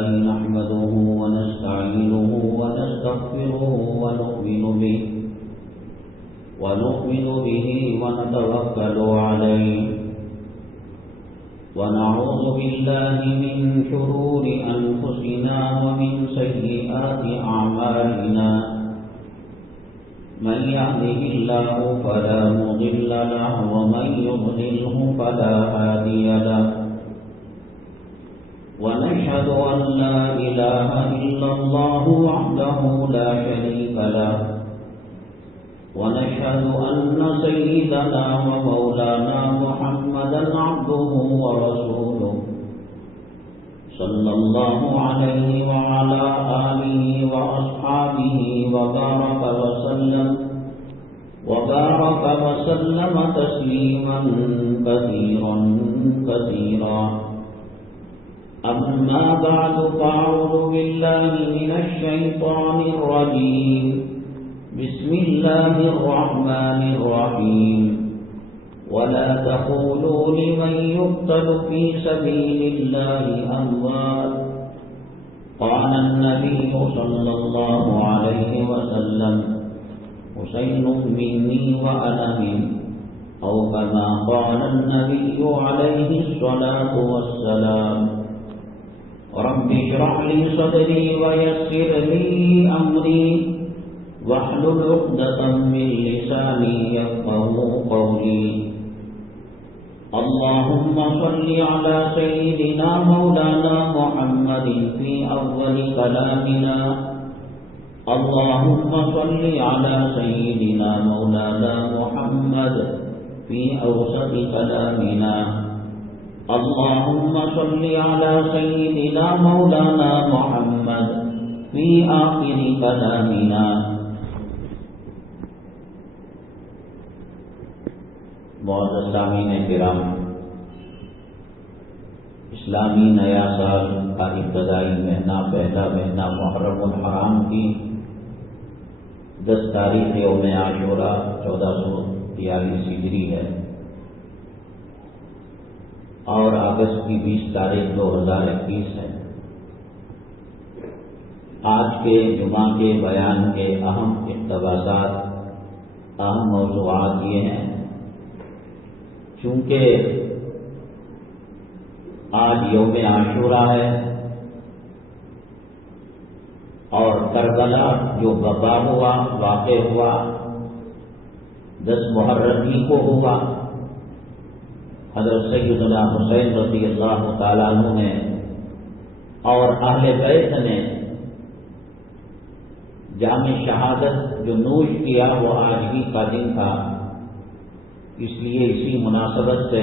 لله نحمده ونستعينه ونستغفره ونؤمن به ونتوكل عليه ونعوذ بالله من شرور أنفسنا ومن سيئات أعمالنا من يهده الله فلا مضل له ومن يضلله فلا هادي له ونشهد أن لا إله إلا الله وحده لا شريك له ونشهد أن سيدنا ومولانا محمدا عبده ورسوله صلى الله عليه وعلى آله وأصحابه وبارك وسلم تسليما كثيرا كثيرا. أما بعد فأعوذ بالله من الشيطان الرجيم. بسم الله الرحمن الرحيم. ولا تقولوا لمن يقتل في سبيل الله أموات. قال النبي صلى الله عليه وسلم حسين مني وأنا منه أو كما قال النبي عليه الصلاة والسلام. رب اشرح لي صدري ويسر لي أمري واحلل عقدة من لساني يفقهوا قولي. اللهم صل على سيدنا مولانا محمد في أول كلامنا. اللهم صل على سيدنا مولانا محمد في أوسط كلامنا. اللهم صل على سيدنا مولانا محمد في آخر كلامنا. معزز سامعین کرام، اسلامی نیا سال کا ابتدائی مہینہ، پہلا مہینہ محرم الحرام کی 10 تاریخ یوم عاشورہ 1443 ہجری ہے اور اگست کی 20 تاریخ 2021 ہے. آج کے جمعہ کے بیان کے اہم اقتباسات، اہم موضوعات یہ ہیں. چونکہ آج یوم عاشورہ ہے اور کربلا جو وبا ہوا، واقع ہوا 10 محرم ہی کو ہوا. حضرت سیدنا حسین رضی اللہ تعالیٰ عنہ نے اور اہل بیت نے جام شہادت جو نوش کیا وہ آج ہی کا دن تھا. اس لیے اسی مناسبت سے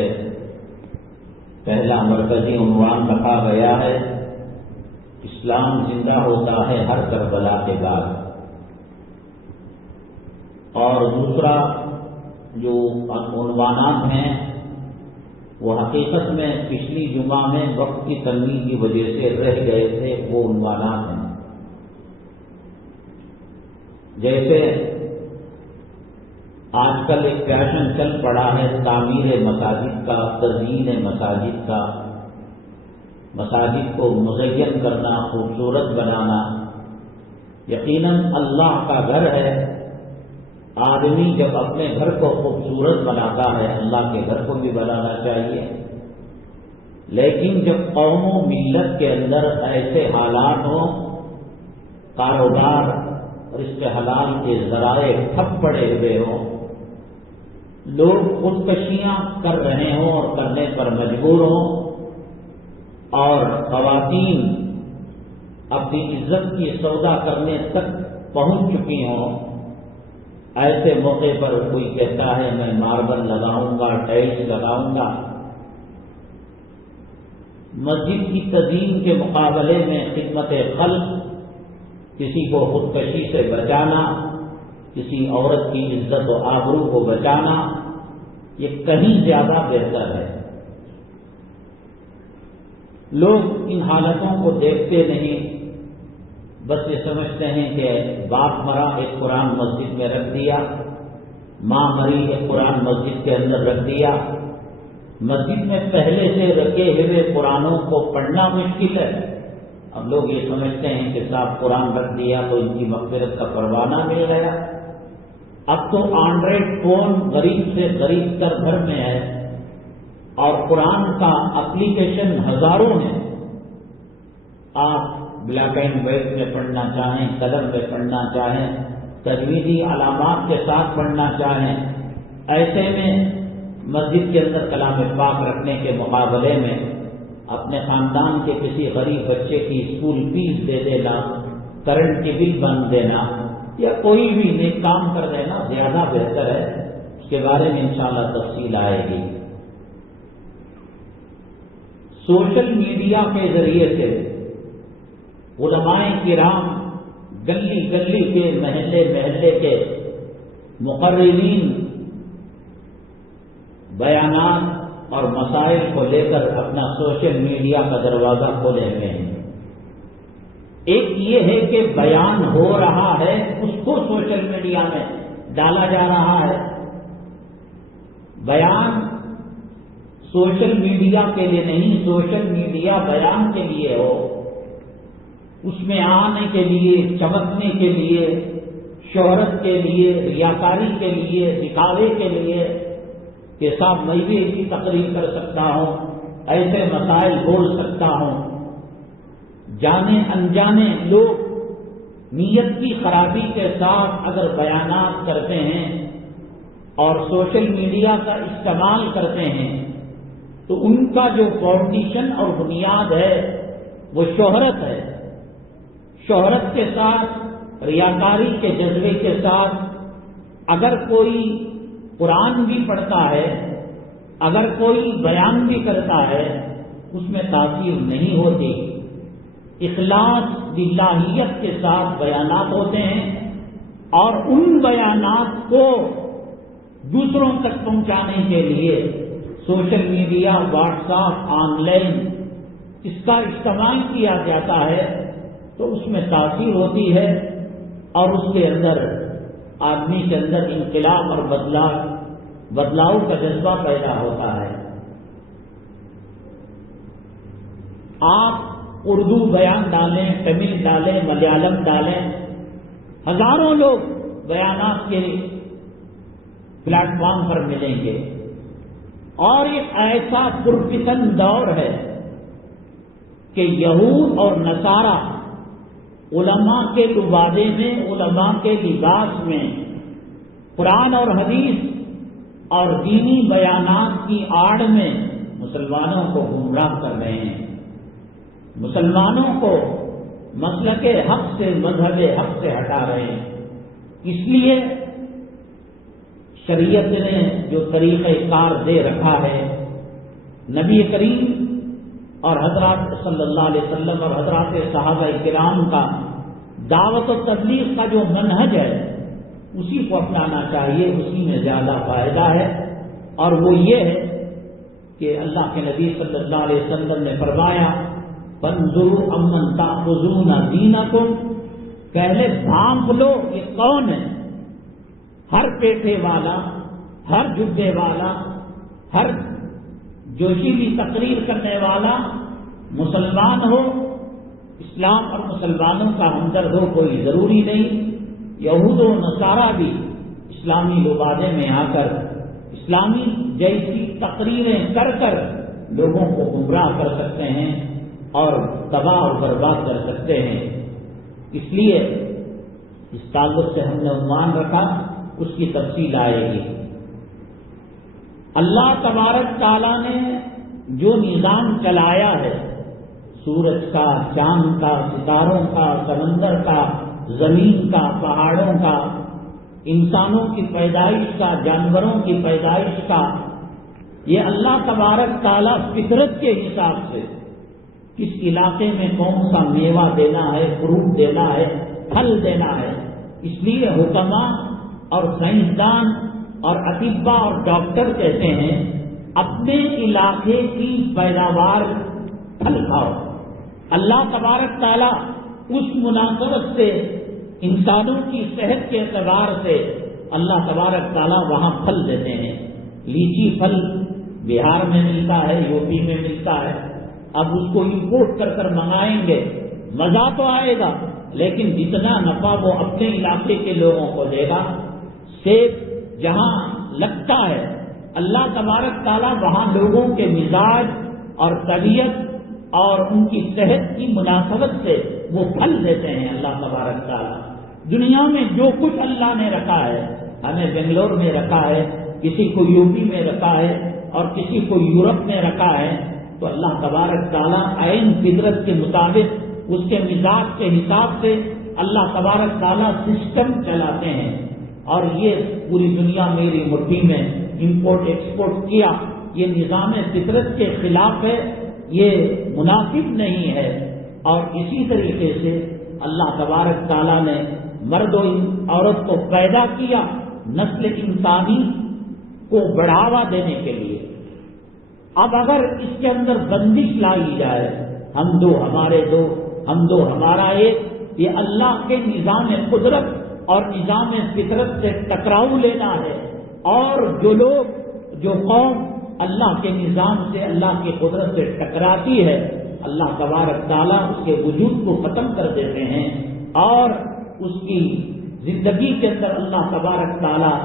پہلا مرکزی عنوان رکھا گیا ہے، اسلام زندہ ہوتا ہے ہر کربلا کے بعد. اور دوسرا جو عنوانات ہیں وہ حقیقت میں پچھلی جمعہ میں وقت کی تنگی کی وجہ سے رہ گئے تھے. وہ عنوانات ہیں جیسے آج کل ایک فیشن چل پڑا ہے تعمیر مساجد کا، تزئین مساجد کا، مساجد کو مزین کرنا، خوبصورت بنانا. یقیناً اللہ کا گھر ہے. آدمی جب اپنے گھر کو خوبصورت بناتا ہے اللہ کے گھر کو بھی بنانا چاہیے. لیکن جب قوم و ملت کے اندر ایسے حالات ہوں، کاروبار رزق حلال کے ذرائع ٹھپ پڑے ہوئے ہوں، لوگ خودکشیاں کر رہے ہوں اور کرنے پر مجبور ہوں، اور خواتین اپنی عزت کی سودا کرنے تک پہنچ چکی ہوں، ایسے موقع پر کوئی کہتا ہے میں ماربل لگاؤں گا، ٹائلس لگاؤں گا. مسجد کی تزئین کے مقابلے میں خدمت خلق، کسی کو خودکشی سے بچانا، کسی عورت کی عزت و آبرو کو بچانا، یہ کہیں زیادہ بہتر ہے. لوگ ان حالتوں کو دیکھتے نہیں، بس یہ سمجھتے ہیں کہ باپ مرا ایک قرآن مسجد میں رکھ دیا، ماں مری ایک قرآن مسجد کے اندر رکھ دیا. مسجد میں پہلے سے رکھے ہوئے قرآنوں کو پڑھنا مشکل ہے، اب لوگ یہ سمجھتے ہیں کہ صاحب قرآن رکھ دیا تو ان کی مغفرت کا پروانہ مل گیا۔ اب تو اینڈرائڈ فون غریب سے غریب تر گھر میں ہے اور قرآن کا اپلیکیشن ہزاروں ہیں۔ آپ بلیک اینڈ وائٹ میں پڑھنا چاہیں، کلر میں پڑھنا چاہیں، تجویدی علامات کے ساتھ پڑھنا چاہیں، ایسے میں مسجد کے اندر کلام پاک رکھنے کے مقابلے میں اپنے خاندان کے کسی غریب بچے کی اسکول فیس دے دینا، کرنٹ کی بل بند دینا یا کوئی بھی نیک کام کر دینا زیادہ بہتر ہے۔ اس کے بارے میں انشاءاللہ تفصیل آئے گی۔ سوشل میڈیا کے ذریعے سے علماء کرام گلی گلی کے، محلے محلے کے مقررین بیانات اور مسائل کو لے کر اپنا سوشل میڈیا کا دروازہ کھولے ہوئے ہیں۔ ایک یہ ہے کہ بیان ہو رہا ہے، اس کو سوشل میڈیا میں ڈالا جا رہا ہے۔ بیان سوشل میڈیا کے لیے نہیں، سوشل میڈیا بیان کے لیے ہو، اس میں آنے کے لیے، چمکنے کے لیے، شہرت کے لیے، ریاکاری کے لیے، دکھاوے کے لیے کہ صاحب میں بھی ایسی تقریر کر سکتا ہوں، ایسے مسائل بول سکتا ہوں۔ جانے انجانے لوگ نیت کی خرابی کے ساتھ اگر بیانات کرتے ہیں اور سوشل میڈیا کا استعمال کرتے ہیں تو ان کا جو فاؤنڈیشن اور بنیاد ہے وہ شہرت ہے۔ شہرت کے ساتھ، ریاکاری کے جذبے کے ساتھ اگر کوئی قرآن بھی پڑھتا ہے، اگر کوئی بیان بھی کرتا ہے، اس میں تاثیر نہیں ہوتی۔ اخلاص باللہیت کے ساتھ بیانات ہوتے ہیں اور ان بیانات کو دوسروں تک پہنچانے کے لیے social media, WhatsApp, online اس کا استعمال کیا جاتا ہے تو اس میں تاثیر ہوتی ہے اور اس کے اندر آدمی کے اندر انقلاب اور بدلاؤ کا جذبہ پیدا ہوتا ہے۔ آپ اردو بیان ڈالیں، تمل ڈالیں، ملیالم ڈالیں، ہزاروں لوگ بیانات کے پلیٹ فارم پر ملیں گے۔ اور ایک ایسا پرفتن دور ہے کہ یہود اور نصارہ علماء کے لبادے میں، علماء کے لباس میں قرآن اور حدیث اور دینی بیانات کی آڑ میں مسلمانوں کو گمراہ کر رہے ہیں، مسلمانوں کو مسلک حق سے، مذہب حق سے ہٹا رہے ہیں۔ اس لیے شریعت نے جو طریقہ کار دے رکھا ہے، نبی کریم اور حضرات صلی اللہ علیہ وسلم اور حضرات صحابہ کرام کا دعوت و تبلیغ کا جو منہج ہے اسی کو اپنانا چاہیے، اسی میں زیادہ فائدہ ہے۔ اور وہ یہ ہے کہ اللہ کے نبی صلی اللہ علیہ وسلم نے فرمایا فانظروا امن تأخذون دینکم، پہلے بھانپ لو یہ کون ہے۔ ہر پیٹے والا، ہر جبے والا، ہر جوشیلی تقریر کرنے والا مسلمان ہو، اسلام اور مسلمانوں کا ہمدرد ہو کوئی ضروری نہیں۔ یہود و نصارہ بھی اسلامی لبادے میں آ کر اسلامی جیسی تقریریں کر کر لوگوں کو گمراہ کر سکتے ہیں اور تباہ اور برباد کر سکتے ہیں۔ اس لیے اس تعلق سے ہم نے عنوان رکھا، اس کی تفصیل آئے گی۔ اللہ تبارک تعالیٰ نے جو نظام چلایا ہے، سورج کا، چاند کا، ستاروں کا، سمندر کا، زمین کا، پہاڑوں کا، انسانوں کی پیدائش کا، جانوروں کی پیدائش کا، یہ اللہ تبارک تعالیٰ فطرت کے حساب سے کس علاقے میں کون سا میوہ دینا ہے، فروٹ دینا ہے، پھل دینا ہے، اس لیے حکماء اور سائنسدان اور اطباء اور ڈاکٹر کہتے ہیں اپنے علاقے کی پیداوار پھل کھاؤ۔ اللہ تبارک تعالیٰ اس مناسبت سے انسانوں کی صحت کے اعتبار سے اللہ تبارک تعالیٰ وہاں پھل دیتے ہیں۔ لیچی پھل بہار میں ملتا ہے، یو پی میں ملتا ہے، اب اس کو امپورٹ کر کر منگائیں گے مزہ تو آئے گا لیکن جتنا نفع وہ اپنے علاقے کے لوگوں کو دے گا، سیب جہاں لگتا ہے اللہ تبارک تعالیٰ وہاں لوگوں کے مزاج اور طبیعت اور ان کی صحت کی مناسبت سے وہ پھل دیتے ہیں اللہ تبارک تعالیٰ۔ دنیا میں جو کچھ اللہ نے رکھا ہے، ہمیں بنگلور میں رکھا ہے، کسی کو یو پی میں رکھا ہے اور کسی کو یورپ میں رکھا ہے، تو اللہ تبارک تعالیٰ عین فطرت کے مطابق اس کے مزاج کے حساب سے اللہ تبارک تعالیٰ سسٹم چلاتے ہیں۔ اور یہ پوری دنیا میری مٹھی میں امپورٹ ایکسپورٹ کیا، یہ نظام فطرت کے خلاف ہے، یہ مناسب نہیں ہے۔ اور اسی طریقے سے اللہ تبارک تعالیٰ نے مرد و عورت کو پیدا کیا نسل انسانی کو بڑھاوا دینے کے لیے۔ اب اگر اس کے اندر بندش لائی جائے، ہم دو ہمارے دو، ہم دو ہمارا ایک، یہ اللہ کے نظام قدرت اور نظام فطرت سے ٹکراؤ لینا ہے۔ اور جو قوم اللہ کے نظام سے، اللہ کی قدرت سے ٹکراتی ہے، اللہ تبارک تعالیٰ اس کے وجود کو ختم کر دیتے ہیں اور اس کی زندگی کے اندر اللہ تبارک تعالیٰ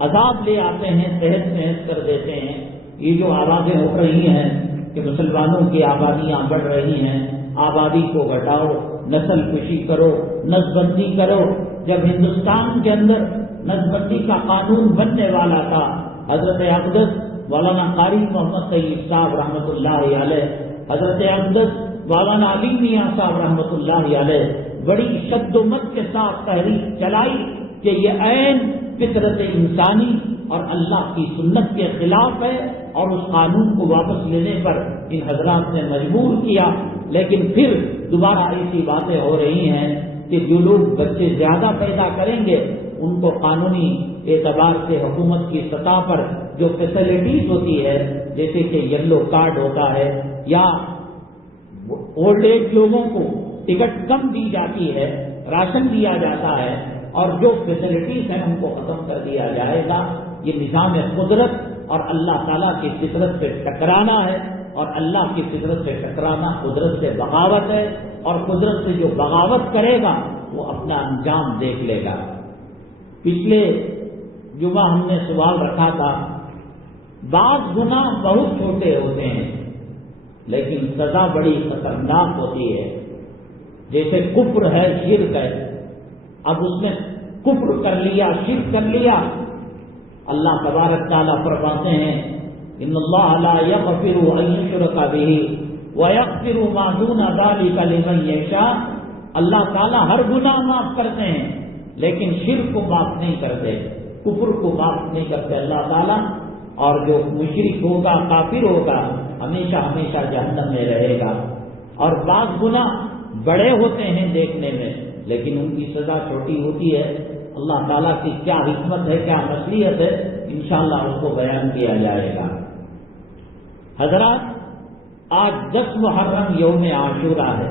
عذاب لے آتے ہیں، تحس نحس کر دیتے ہیں۔ یہ جو آوازیں ہو رہی ہیں کہ مسلمانوں کی آبادیاں بڑھ رہی ہیں، آبادی کو گھٹاؤ، نسل کشی کرو، نسل بندی کرو۔ جب ہندوستان کے اندر نسل بندی کا قانون بننے والا تھا، حضرت اقدس مولانا قاری محمد طیب صاحب رحمۃ اللہ علیہ، حضرت اقدس مولانا علی میاں صاحب رحمۃ اللہ علیہ بڑی شد و مت کے ساتھ تحریک چلائی کہ یہ عین فطرت انسانی اور اللہ کی سنت کے خلاف ہے، اور اس قانون کو واپس لینے پر ان حضرات نے مجبور کیا۔ لیکن پھر دوبارہ ایسی باتیں ہو رہی ہیں کہ جو لوگ بچے زیادہ پیدا کریں گے ان کو قانونی اعتبار سے حکومت کی سطح پر جو فیسلٹیز ہوتی ہے، جیسے کہ یلو کارڈ ہوتا ہے یا اولڈ ایج لوگوں کو ٹکٹ کم دی جاتی ہے، راشن دیا جاتا ہے، اور جو فیسلٹیز ہیں ان کو ختم کر دیا جائے گا۔ یہ نظام قدرت اور اللہ تعالیٰ کی فطرت سے ٹکرانا ہے، اور اللہ کی فطرت سے ٹکرانا قدرت سے بغاوت ہے، اور قدرت سے جو بغاوت کرے گا وہ اپنا انجام دیکھ لے گا۔ پچھلے جمعہ ہم نے سوال رکھا تھا، بعض گناہ بہت چھوٹے ہوتے ہیں لیکن سزا بڑی خطرناک ہوتی ہے، جیسے کفر ہے، شرک ہے۔ اب اس نے کفر کر لیا، شرک کر لیا، اللہ تبارک تعالیٰ فرماتے ہیں ان اللہ لا یغفر ان یشرک بہ ویغفر ما دون ذلک لمن یشاء۔ اللہ تعالیٰ ہر گناہ معاف کرتے ہیں لیکن شرک کو معاف نہیں کرتے، کفر کو معاف نہیں کرتے اللہ تعالیٰ، اور جو مشرک ہوگا، کافر ہوگا، ہمیشہ ہمیشہ جہنم میں رہے گا۔ اور بعض گناہ بڑے ہوتے ہیں دیکھنے میں لیکن ان کی سزا چھوٹی ہوتی ہے۔ اللہ تعالیٰ کی کیا حکمت ہے، کیا مصلحت ہے، انشاءاللہ اس کو بیان کیا جائے گا۔ حضرات، آج 10 محرم یوم عاشوراء ہے۔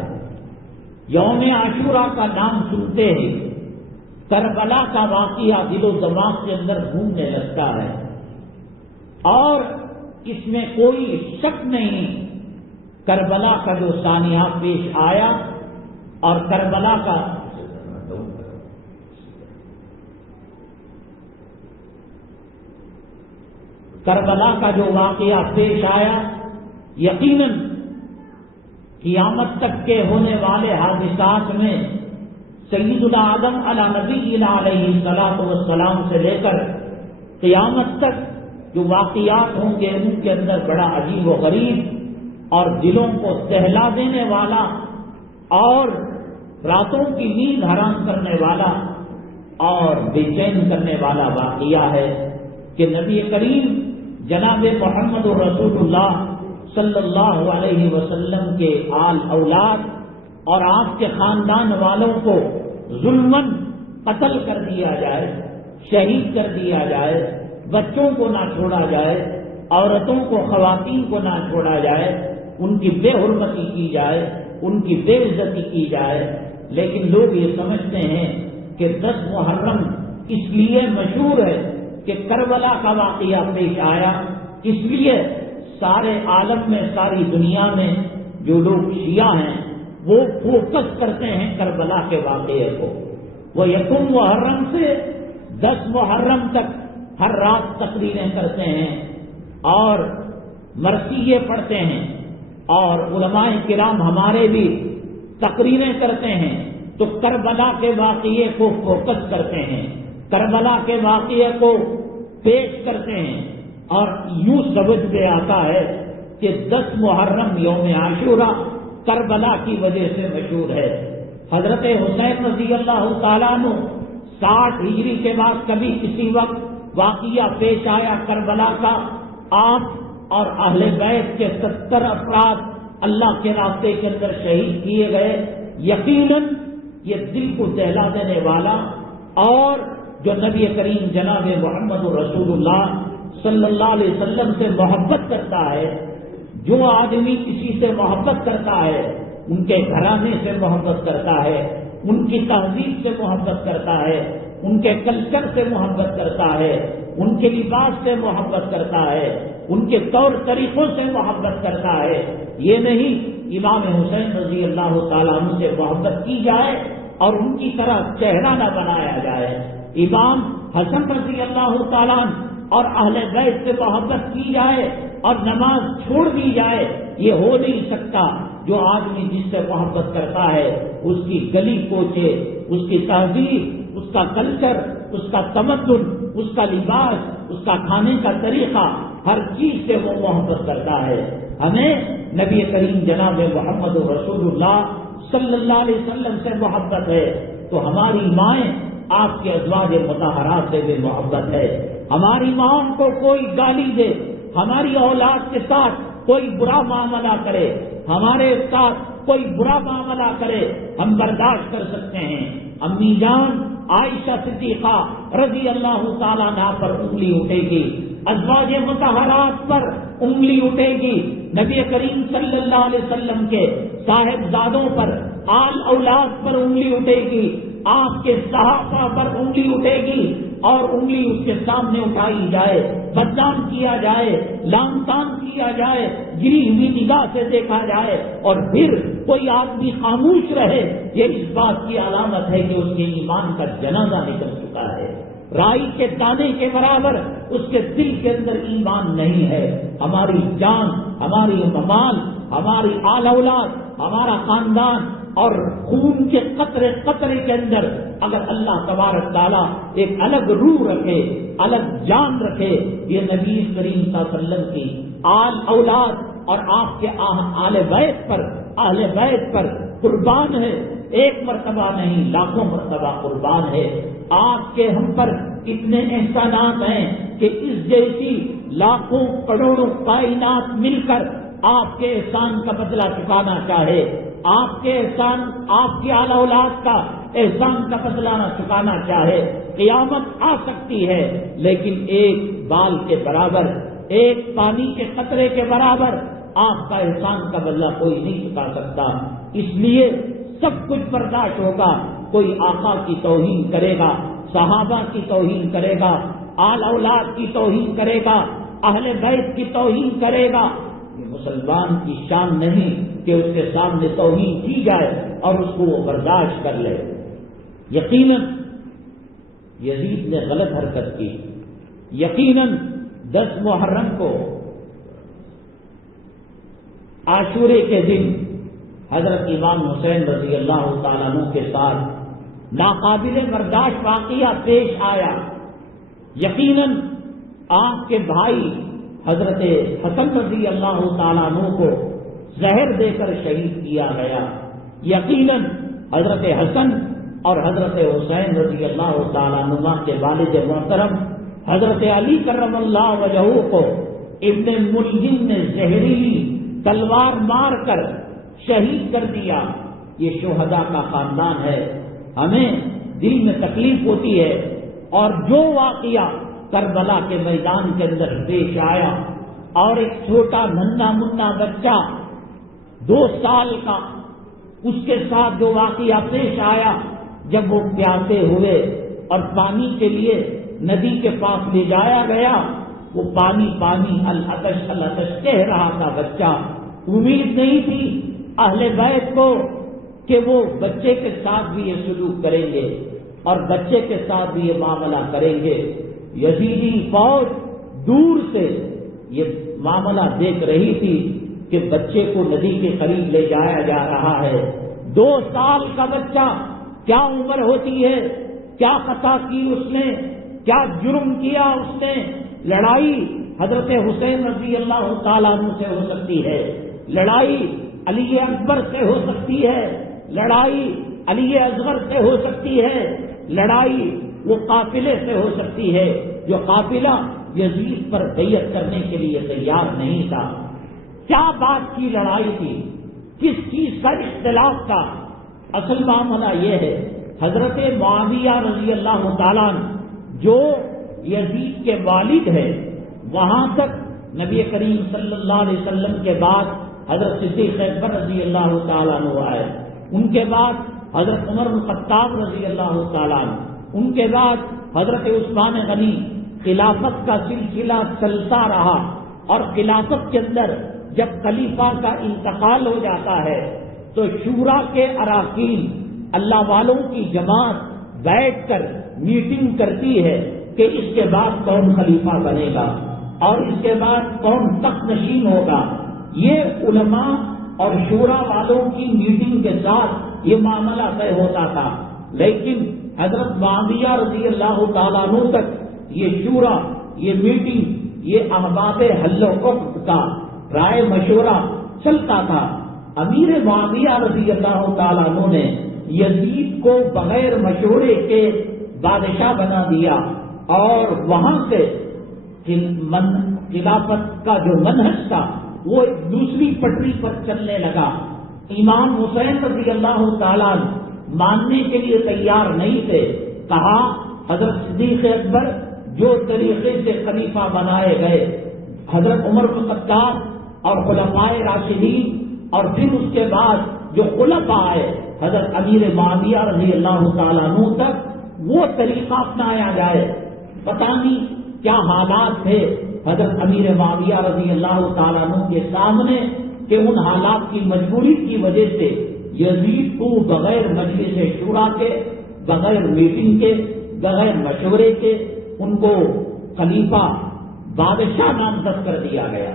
یوم عاشوراء کا نام سنتے ہی کربلا کا واقعہ دل و دماغ کے اندر گھومنے لگتا ہے، اور اس میں کوئی شک نہیں، کربلا کا جو سانحہ پیش آیا اور کربلا کا جو واقعہ پیش آیا، یقیناً قیامت تک کے ہونے والے حادثات میں سیدنا آدم علی نبینا علیہ الصلوۃ والسلام سے لے کر قیامت تک جو واقعات ہوں گے ان کے اندر بڑا عجیب و غریب اور دلوں کو دہلا دینے والا اور راتوں کی نیند حرام کرنے والا اور بے چین کرنے والا واقعہ ہے کہ نبی کریم جناب محمد رسول اللہ صلی اللہ علیہ وسلم کے آل اولاد اور آپ کے خاندان والوں کو ظلماً قتل کر دیا جائے، شہید کر دیا جائے، بچوں کو نہ چھوڑا جائے، عورتوں کو، خواتین کو نہ چھوڑا جائے، ان کی بے حرمتی کی جائے، ان کی بے عزتی کی جائے۔ لیکن لوگ یہ سمجھتے ہیں کہ 10 محرم اس لیے مشہور ہے کہ کربلا کا واقعہ پیش آیا، اس لیے سارے عالم میں، ساری دنیا میں جو لوگ شیعہ ہیں وہ فوکس کرتے ہیں کربلا کے واقعے کو. وہ یکم محرم سے 10 محرم تک ہر رات تقریریں کرتے ہیں اور مرثیے پڑھتے ہیں، اور علماء کرام ہمارے بھی تقریریں کرتے ہیں تو کربلا کے واقعے کو فوکس کرتے ہیں، کربلا کے واقعے کو پیش کرتے ہیں. اور یوں سمجھ میں آتا ہے کہ 10 محرم یوم عاشورہ کربلا کی وجہ سے مشہور ہے. حضرت حسین رضی اللہ تعالیٰ عنہ 60 ہجری کے بعد کبھی کسی وقت واقعہ پیش آیا کربلا کا، آپ اور اہل بیت کے 70 افراد اللہ کے راستے کے اندر شہید کیے گئے. یقیناً یہ دل کو دہلا دینے والا، اور جو نبی کریم جناب محمد رسول اللہ صلی اللہ علیہ وسلم سے محبت کرتا ہے، جو آدمی کسی سے محبت کرتا ہے، ان کے گھرانے سے محبت کرتا ہے، ان کی تہذیب سے محبت کرتا ہے، ان کے کلچر سے محبت کرتا ہے، ان کے لباس سے محبت کرتا ہے، ان کے طور طریقوں سے محبت کرتا ہے. یہ نہیں امام حسین رضی اللہ تعالیٰ عنہ سے محبت کی جائے اور ان کی طرح چہرہ نہ بنایا جائے. امام حسن رضی اللہ تعالیٰ عنہ اور اہل بیت سے محبت کی جائے اور نماز چھوڑ دی جائے، یہ ہو نہیں سکتا. جو آدمی جس سے محبت کرتا ہے اس کی گلی کوچے، اس کی تہذیب، اس کا کلچر، اس کا تمدن، اس کا لباس، اس کا کھانے کا طریقہ، ہر چیز سے وہ محبت کرتا ہے. ہمیں نبی کریم جناب محمد رسول اللہ صلی اللہ علیہ وسلم سے محبت ہے تو ہماری مائیں آپ کے ازواج مطہرات سے بھی محبت ہے. ہماری ماں کو کوئی گالی دے، ہماری اولاد کے ساتھ کوئی برا معاملہ کرے، ہمارے ساتھ کوئی برا معاملہ کرے، ہم برداشت کر سکتے ہیں. امی جان عائشہ صدیقہ رضی اللہ تعالیٰ عنہ پر انگلی اٹھے گی، ازواج مطہرات پر انگلی اٹھے گی، نبی کریم صلی اللہ علیہ وسلم کے صاحبزادوں پر، آل اولاد پر انگلی اٹھے گی، آپ کے صحابہ پر انگلی اٹھے گی، اور انگلی اس کے سامنے اٹھائی جائے، بدنام کیا جائے، لام تان کیا جائے، گری ہوئی نگاہ سے دیکھا جائے، اور پھر کوئی آدمی خاموش رہے، یہ اس بات کی علامت ہے کہ اس کے ایمان کا جنازہ نکل چکا ہے. رائی کے دانے کے برابر اس کے دل کے اندر ایمان نہیں ہے. ہماری جان، ہماری مال، ہماری آل اولاد، ہمارا خاندان اور خون کے قطرے قطرے کے اندر اگر اللہ تبارک تعالیٰ ایک الگ روح رکھے، الگ جان رکھے، یہ نبی کریم صلی اللہ علیہ وسلم کی آل اولاد اور آپ کے آل بیت پر، اہل بیت پر قربان ہے. ایک مرتبہ نہیں، لاکھوں مرتبہ قربان ہے. آپ کے ہم پر اتنے احسانات ہیں کہ اس جیسی لاکھوں کروڑوں کائنات مل کر آپ کے احسان کا بدلہ چکانا چاہے، آپ کے احسان، آپ کی آل اولاد کا احسان کا بدلہ نہ چکانا چاہے، قیامت آ سکتی ہے، لیکن ایک بال کے برابر، ایک پانی کے قطرے کے برابر آپ کا احسان کا بدلہ کوئی نہیں چکا سکتا. اس لیے سب کچھ برداشت ہوگا. کوئی آقا کی توہین کرے گا، صحابہ کی توہین کرے گا، آل اولاد کی توہین کرے گا، اہل بیت کی توہین کرے گا. یہ مسلمان کی شان نہیں کہ اس کے سامنے توہین کی جائے اور اس کو وہ برداشت کر لے. یقیناً یزید نے غلط حرکت کی. یقیناً 10 محرم کو عاشورے کے دن حضرت امام حسین رضی اللہ تعالیٰ عنہ کے ساتھ ناقابل برداشت واقعہ پیش آیا. یقیناً آپ کے بھائی حضرت حسن رضی اللہ تعالیٰ عنہ کو زہر دے کر شہید کیا گیا. یقیناً حضرت حسن اور حضرت حسین رضی اللہ تعالیٰ عنہ کے والد محترم حضرت علی کرم اللہ وجہہ کو ابن ملجم نے زہریلی تلوار مار کر شہید کر دیا. یہ شہداء کا خاندان ہے. ہمیں دل میں تکلیف ہوتی ہے. اور جو واقعہ کربلا کے میدان کے اندر پیش آیا اور ایک چھوٹا ننھا منا بچہ 2 سال کا، اس کے ساتھ جو واقعہ پیش آیا جب وہ پیاسے ہوئے اور پانی کے لیے ندی کے پاس لے جایا گیا، وہ پانی پانی العطش العطش کہہ رہا تھا بچہ. امید نہیں تھی اہل بیت کو کہ وہ بچے کے ساتھ بھی یہ سلوک کریں گے اور بچے کے ساتھ بھی یہ معاملہ کریں گے۔ یزیدی فوج دور سے یہ معاملہ دیکھ رہی تھی کہ بچے کو ندی کے قریب لے جایا جا رہا ہے۔ 2 سال کا بچہ، کیا عمر ہوتی ہے، کیا خطا کی اس نے، کیا جرم کیا اس نے۔ لڑائی حضرت حسین رضی اللہ تعالیٰ عنہ سے ہو سکتی ہے، لڑائی علی اکبر سے ہو سکتی ہے، لڑائی علی اصغر سے ہو سکتی ہے، لڑائی وہ قافلے سے ہو سکتی ہے جو قافلہ یزید پر بیعت کرنے کے لیے تیار نہیں تھا۔ کیا بات کی لڑائی تھی، کس چیز کا اختلاف تھا؟ اصل معاملہ یہ ہے، حضرت معاویہ رضی اللہ تعالیٰ جو یزید کے والد ہے، وہاں تک نبی کریم صلی اللہ علیہ وسلم کے بعد حضرت صدیق اکبر رضی اللہ تعالیٰ عنہ آئے، ان کے بعد حضرت عمر بن خطاب رضی اللہ تعالیٰ عنہ، ان کے بعد حضرت عثمان غنی۔ خلافت کا سلسلہ چلتا رہا اور خلافت کے اندر جب خلیفہ کا انتقال ہو جاتا ہے تو شورا کے اراکین، اللہ والوں کی جماعت بیٹھ کر میٹنگ کرتی ہے کہ اس کے بعد کون خلیفہ بنے گا اور اس کے بعد کون تخت نشین ہوگا۔ یہ علماء اور شورا والوں کی میٹنگ کے ساتھ یہ معاملہ طے ہوتا تھا، لیکن حضرت معاویہ رضی اللہ تعالیٰ عنہ تک یہ شورا، یہ میٹنگ، یہ احباب حل و عقد کا رائے مشورہ چلتا تھا۔ امیر معاویہ رضی اللہ تعالیٰ عنہ نے یزید کو بغیر مشورے کے بادشاہ بنا دیا اور وہاں سے خلافت کا جو منہج تھا وہ ایک دوسری پٹری پر چلنے لگا۔ امام حسین رضی اللہ تعالیٰ ماننے کے لیے تیار نہیں تھے، کہا حضرت صدیق اکبر جو طریقے سے خلیفہ بنائے گئے، حضرت عمر بن خطاب اور خلفائے راشدین اور پھر اس کے بعد جو خلفاء آئے حضرت امیر معاویہ رضی اللہ تعالیٰ عنہ تک، وہ طریقہ اپنایا جائے۔ پتہ نہیں کیا حالات تھے حضرت امیر معاویہ رضی اللہ تعالیٰ عنہ کے سامنے کہ ان حالات کی مجبوری کی وجہ سے یزید کو بغیر مجلس شورا کے، بغیر میٹنگ کے، بغیر مشورے کے ان کو خلیفہ بادشاہ نامزد کر دیا گیا۔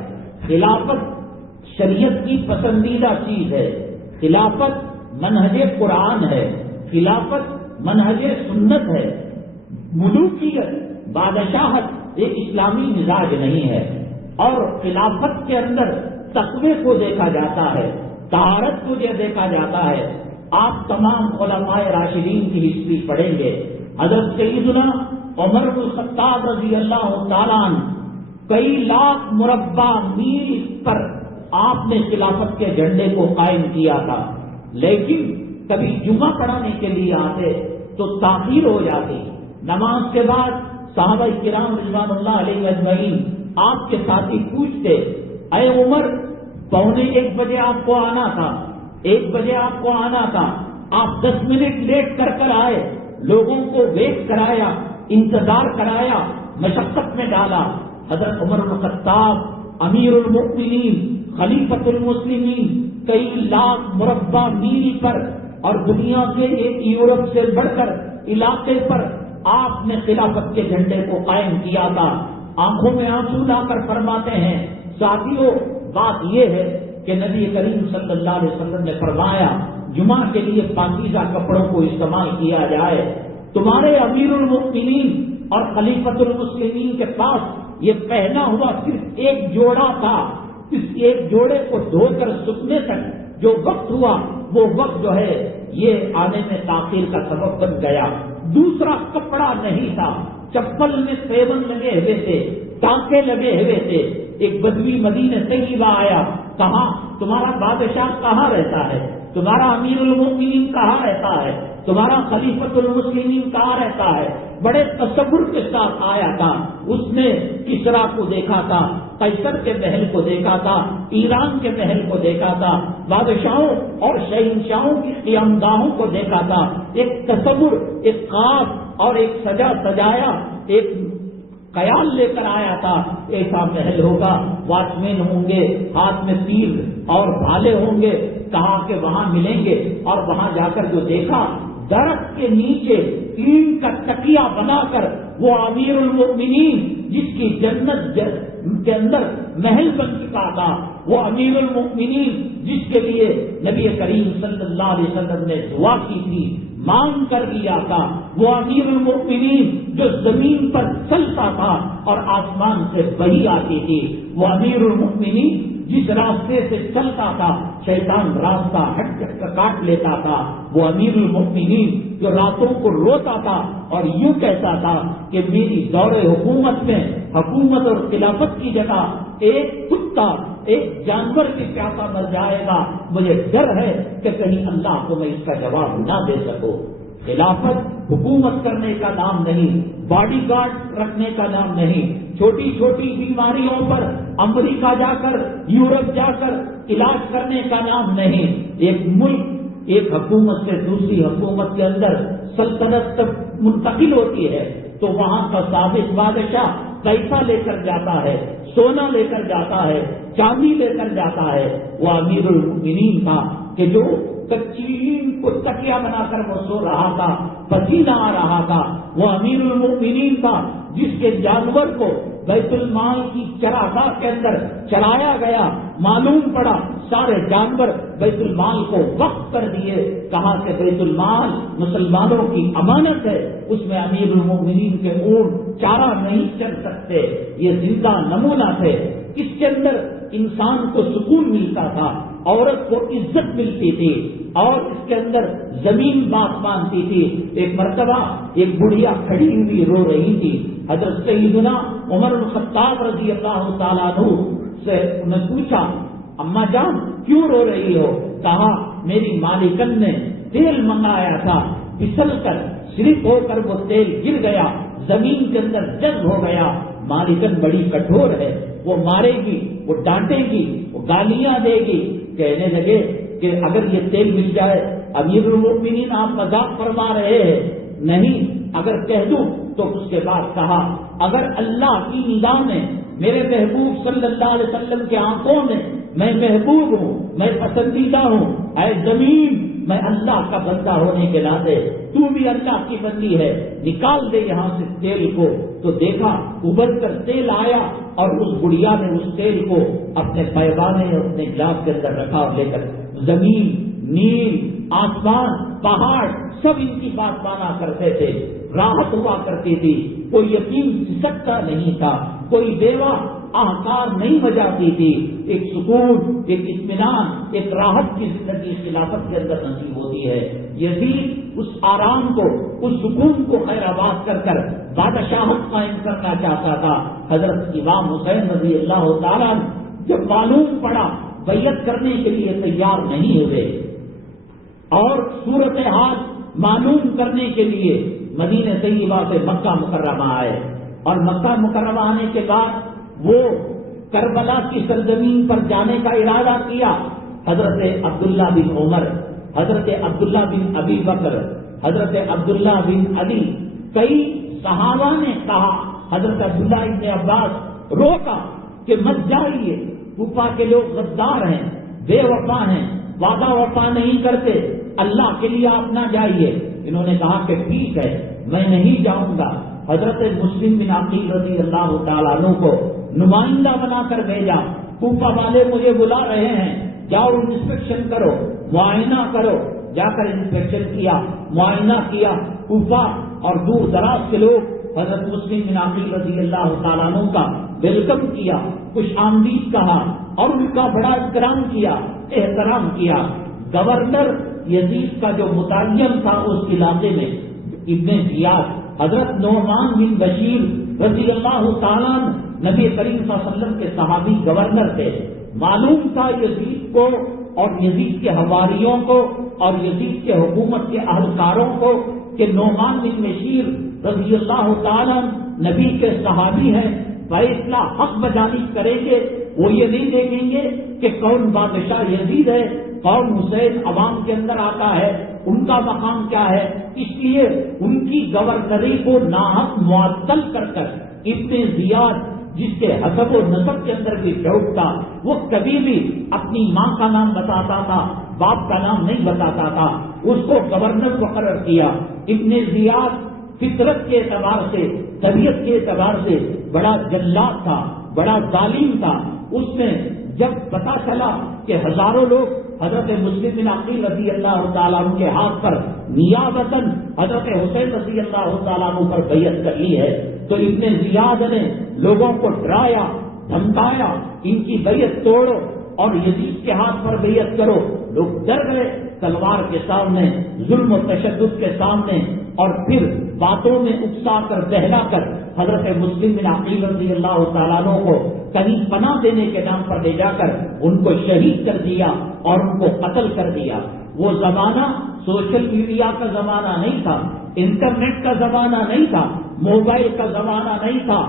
خلافت شریعت کی پسندیدہ چیز ہے، خلافت منہج قرآن ہے، خلافت منہج سنت ہے۔ ملوکیت، بادشاہت ایک اسلامی مزاج نہیں ہے، اور خلافت کے اندر تقوی کو دیکھا جاتا ہے، طہارت کو دیکھا جاتا ہے۔ آپ تمام خلفائے راشدین کی ہسٹری پڑھیں گے، حضرت سیدنا عمر بن خطاب رضی اللہ تعالیٰ عنہ کئی لاکھ مربع میل پر آپ نے خلافت کے جھنڈے کو قائم کیا تھا، لیکن کبھی جمعہ پڑھانے کے لیے آتے تو تاخیر ہو جاتی۔ نماز کے بعد صحابہ کرام رضوان اللہ علیہ اجمعین آپ کے ساتھی پوچھتے، اے عمر 1:15 بجے آپ کو آنا تھا، 1 بجے آپ کو آنا تھا، آپ 10 منٹ لیٹ کر آئے، لوگوں کو ویٹ کرایا، انتظار کرایا، مشقت میں ڈالا۔ حضرت عمر بن خطاب امیر المؤمنین خلیفۃ المسلمین کئی لاکھ مربع میل پر اور دنیا کے ایک یورپ سے بڑھ کر علاقے پر آپ نے خلافت کے جھنڈے کو قائم کیا تھا۔ آنکھوں میں آنسو لا کر فرماتے ہیں، ساتھیوں بات یہ ہے کہ نبی کریم صلی اللہ علیہ وسلم نے فرمایا جمعہ کے لیے پاکیزہ کپڑوں کو استعمال کیا جائے۔ تمہارے امیر المؤمنین اور خلیفۃ المسلمین کے پاس یہ پہنا ہوا صرف ایک جوڑا تھا، اس ایک جوڑے کو دھو کر سکنے تک جو وقت ہوا وہ وقت جو ہے یہ آنے میں تاخیر کا سبب بن گیا۔ دوسرا کپڑا نہیں تھا، چپل میں سیون لگے ہوئے تھے، ٹانکے لگے ہوئے تھے۔ ایک بدوی مدینہ طیبہ آیا، کہا تمہارا بادشاہ کہاں رہتا ہے، تمہارا امیر المؤمنین کہاں رہتا ہے، تمہارا خلیفۃ المسلمین کہاں رہتا ہے؟ بڑے تصور کے ساتھ آیا تھا۔ اس نے کسرا کو دیکھا تھا، قیصر کے محل کو دیکھا تھا، ایران کے محل کو دیکھا تھا، بادشاہوں اور شہنشاہوں کی قیامگاہوں کو دیکھا تھا۔ ایک تصور، ایک خواب اور ایک سجایا ایک خیال لے کر آیا تھا ایسا محل ہوگا، واچمین ہوں گے، ہاتھ میں تیر اور بھالے ہوں گے، کہا کہ وہاں ملیں گے، اور وہاں جا کر جو دیکھا درخت کے نیچے اینٹ کا تکیہ بنا کر وہ امیر المؤمنین جس کی جنت کے اندر محل بن چکا تھا، وہ امیر المؤمنین جس کے لیے نبی کریم صلی اللہ علیہ وسلم نے دعا کی تھی، مانگ کر لیا تھا، وہ امیر المؤمنین جو زمین پر چلتا تھا اور آسمان سے وحی آتی تھی، وہ امیر المؤمنین جس راستے سے چلتا تھا شیطان راستہ ہٹ کر کاٹ لیتا تھا، وہ امیر المؤمنین جو راتوں کو روتا تھا اور یوں کہتا تھا کہ میری دور حکومت میں حکومت اور خلافت کی جگہ ایک کتا ایک جانور کی پیاسا مر جائے گا، مجھے ڈر ہے کہ کہیں اللہ کو میں اس کا جواب نہ دے سکوں۔ خلافت حکومت کرنے کا نام نہیں، باڈی گارڈ رکھنے کا نام نہیں، چھوٹی چھوٹی بیماریوں پر امریکہ جا کر یورپ جا کر علاج کرنے کا نام نہیں۔ ایک ملک ایک حکومت سے دوسری حکومت کے اندر سلطنت منتقل ہوتی ہے تو وہاں کا سابق بادشاہ پیسہ لے کر جاتا ہے، سونا لے کر جاتا ہے، چاندی لے کر جاتا ہے۔ وہ امیر المؤمنین تھا کہ جو کچین کو تکیہ بنا کر وہ سو رہا تھا، پسینہ آ رہا تھا۔ وہ امیر المؤمنین تھا جس کے جانور کو بیت المال کی چراگاہ کے اندر چلایا گیا، معلوم پڑا سارے جانور بیت المال کو وقف کر دیے، کہا کہ بیت المال مسلمانوں کی امانت ہے، اس میں امیر المؤمنین کے اونٹ چارہ نہیں چل سکتے۔ یہ زندہ نمونہ تھے، اس کے اندر انسان کو سکون ملتا تھا، عورت کو عزت ملتی تھی، اور اس کے اندر زمین بات مانتی تھی۔ ایک مرتبہ ایک بڑھیا کھڑی ہوئی رو رہی تھی، حضرت سیدنا عمر بن الخطاب رضی اللہ تعالیٰ عنہ سے نے پوچھا اماں جان کیوں رو رہی ہو؟ کہا میری مالکن نے تیل منگایا تھا، پھسل کر سلپ ہو کر وہ تیل گر گیا، زمین کے اندر جذب ہو گیا۔ مالکن بڑی کٹھور ہے، وہ مارے گی، وہ ڈانٹے گی، وہ گالیاں دے گی۔ کہنے لگے کہ اگر یہ تیل مل جائے، امیر المؤمنین آپ مذاق فرما رہے ہیں؟ نہیں، اگر کہہ دوں تو اس کے بعد کہا اگر اللہ کی نگاہ میں میرے محبوب صلی اللہ علیہ وسلم کے آنکھوں میں میں محبوب ہوں، میں پسندیدہ ہوں، اے زمین میں اللہ کا بندہ ہونے کے ناطے تو بھی اللہ کی بندی ہے، نکال دے یہاں سے تیل کو۔ تو دیکھا ابل کر تیل آیا اور اس بڑھیا نے اس تیل کو اپنے پیمانے اور اپنے گلاس کے اندر رکھا اور لے کر زمین، نیل، آسمان، پہاڑ سب ان کی بات مانا کرتے تھے، راحت ہوا کرتی تھی، کوئی یقین سکتا نہیں تھا، کوئی بیوہ آہکار نہیں بجاتی تھی، ایک سکون، ایک اطمینان، ایک راحت کی زندگی خلافت کے اندر نصیب ہوتی ہے۔ یزید اس آرام کو، اس سکون کو خیر آباد کر کر بادشاہت قائم کرنا چاہتا تھا۔ حضرت امام حسین رضی اللہ تعالیٰ جب معلوم پڑا بیعت کرنے کے لیے تیار نہیں ہوئے اور صورتحال معلوم کرنے کے لیے مدینہ طیبہ سے مکہ مکرمہ آئے، اور مکہ مکرمہ آنے کے بعد وہ کربلا کی سرزمین پر جانے کا ارادہ کیا۔ حضرت عبداللہ بن عمر، حضرت عبداللہ بن ابی بکر، حضرت عبداللہ بن علی، کئی صحابہ نے کہا، حضرت عبداللہ ابن عباس روکا کہ مت جائیے، کوفہ کے لوگ غدار ہیں، بے وفا ہیں، وعدہ وفا نہیں کرتے، اللہ کے لیے آپ نہ جائیے۔ انہوں نے کہا کہ ٹھیک ہے میں نہیں جاؤں گا۔ حضرت مسلم بن عقیل رضی اللہ تعالیٰ عنہ کو نمائندہ بنا کر بھیجا، کوفہ والے مجھے بلا رہے ہیں، جاؤ انسپیکشن کرو، معائنہ کرو۔ جا کر انسپیکشن کیا، معائنہ کیا، کوفہ اور دور دراز کے لوگ حضرت مسلم بن عقیل رضی اللہ تعالیٰ عنہ کا ویلکم کیا، خوش آمدید کہا اور ان کا بڑا اکرام کیا، احترام کیا۔ گورنر یزید کا جو متعین تھا اس علاقے میں ابن زیاد، حضرت نعمان بن بشیر رضی اللہ تعالیٰ نبی کریم صلی اللہ علیہ وسلم کے صحابی گورنر تھے۔ معلوم تھا یزید کو اور یزید کے حواریوں کو اور یزید کے حکومت کے اہلکاروں کو کہ نعمان بن بشیر رضی اللہ تعالیٰ نبی کے صحابی ہیں، فیصلہ حق بجانب کریں گے، وہ یہ نہیں دیکھیں گے کہ کون بادشاہ یزید ہے، کون حسین عوام کے اندر آتا ہے، ان کا مقام کیا ہے۔ اس لیے ان کی گورنری کو ناحق معطل کر کر ابن زیاد جس کے حسب و نسب کے اندر بھی شوق تھا، وہ کبھی بھی اپنی ماں کا نام بتاتا تھا، باپ کا نام نہیں بتاتا تھا، اس کو گورنر مقرر کیا۔ ابن زیاد فطرت کے اعتبار سے، طبیعت کے اعتبار سے بڑا جلاد تھا، بڑا ظالم تھا۔ اس میں جب پتا چلا کہ ہزاروں لوگ حضرت مسلم بن عقیل رضی اللہ تعالیٰ عنہ کے ہاتھ پر نیابتاً حضرت حسین رضی اللہ تعالیٰ عنہ پر بیعت کر لی ہے، تو ابن زیاد نے لوگوں کو ڈرایا، دھمکایا، ان کی بیعت توڑو اور یزید کے ہاتھ پر بیعت کرو۔ لوگ ڈر گئے تلوار کے سامنے، ظلم و تشدد کے سامنے، اور پھر باتوں میں اکسا کر بہلا کر حضرت مسلم بن عقیل رضی اللہ تعالیٰ عنہ کو کہیں پناہ دینے کے نام پر لے جا کر ان کو شہید کر دیا اور ان کو قتل کر دیا۔ وہ زمانہ سوشل میڈیا کا زمانہ نہیں تھا، انٹرنیٹ کا زمانہ نہیں تھا، موبائل کا زمانہ نہیں تھا،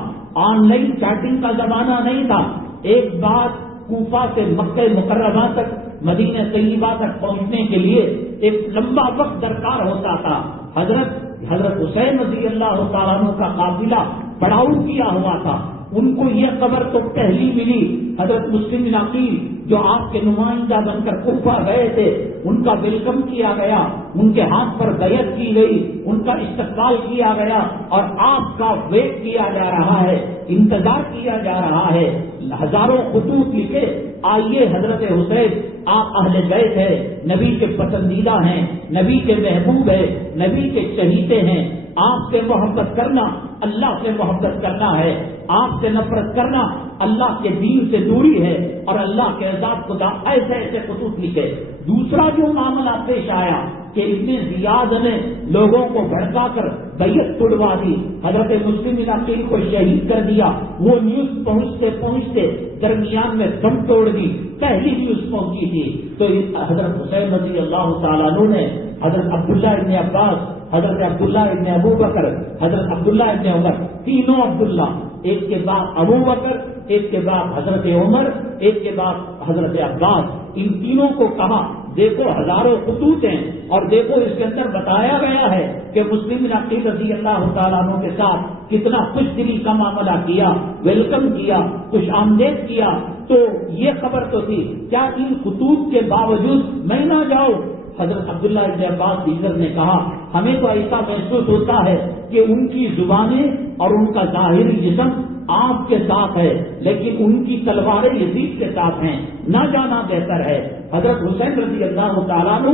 آن لائن چیٹنگ کا زمانہ نہیں تھا۔ ایک بات کوفہ سے مکہ مکرمہ تک، مدینہ طیبہ تک پہنچنے کے لیے ایک لمبا وقت درکار ہوتا تھا۔ حضرت حسین رضی اللہ تعالیٰ عنہ کا قافلہ پڑاؤ کیا ہوا تھا، ان کو یہ خبر تو پہلی ملی۔ حضرت مسلم بن عقیل جو آپ کے نمائندہ بن کر کوفہ گئے تھے، ان کا ویلکم کیا گیا، ان کے ہاتھ پر بیعت کی گئی، ان کا استقبال کیا گیا، اور آپ کا ویٹ کیا جا رہا ہے، انتظار کیا جا رہا ہے۔ ہزاروں خطوط لکھے، آئیے حضرت حسین، آپ اہل بیت ہیں، نبی کے پسندیدہ ہیں، نبی کے محبوب ہیں، نبی کے چہیتے ہیں، آپ سے محبت کرنا اللہ سے محبت کرنا ہے، آپ سے نفرت کرنا اللہ کے دین سے دوری ہے، اور اللہ کے عذاب خدا ایسے ایسے خطوط لکھے۔ دوسرا جو معاملہ پیش آیا کہ ابن زیاد نے لوگوں کو بھڑکا کر بیعت توڑوا دی، حضرت مسلم بن عقیل کو شہید کر دیا۔ وہ نیوز پہنچتے پہنچتے درمیان میں دم توڑ دی، پہلی نیوز پہنچی تھی تو حضرت حسین رضی اللہ تعالیٰ عنہ نے حضرت عبداللہ ابن عباس، حضرت عبداللہ ابن ابو بکر، حضرت عبداللہ ابن عمر، تینوں عبداللہ، ایک کے بعد ابو بکر، ایک کے بعد حضرت عمر، ایک کے بعد حضرت عباس، ان تینوں کو کہا دیکھو ہزاروں خطوط ہیں، اور دیکھو اس کے اندر بتایا گیا ہے کہ مسلم بن عقیل رضی اللہ تعالیٰ عنہ کے ساتھ کتنا خوش دلی کا معاملہ کیا، ویلکم کیا، خوش آمدید کیا۔ تو یہ خبر تو تھی، کیا ان خطوط کے باوجود میں نہ جاؤں؟ حضرت عبداللہ ابن عباس دیگر نے کہا ہمیں تو ایسا محسوس ہوتا ہے کہ ان کی زبانیں اور ان کا ظاہری جسم آپ کے ساتھ ہے، لیکن ان کی تلواریں یزید کے ساتھ ہیں، نہ جانا بہتر ہے۔ حضرت حسین رضی اللہ تعالیٰ عنہ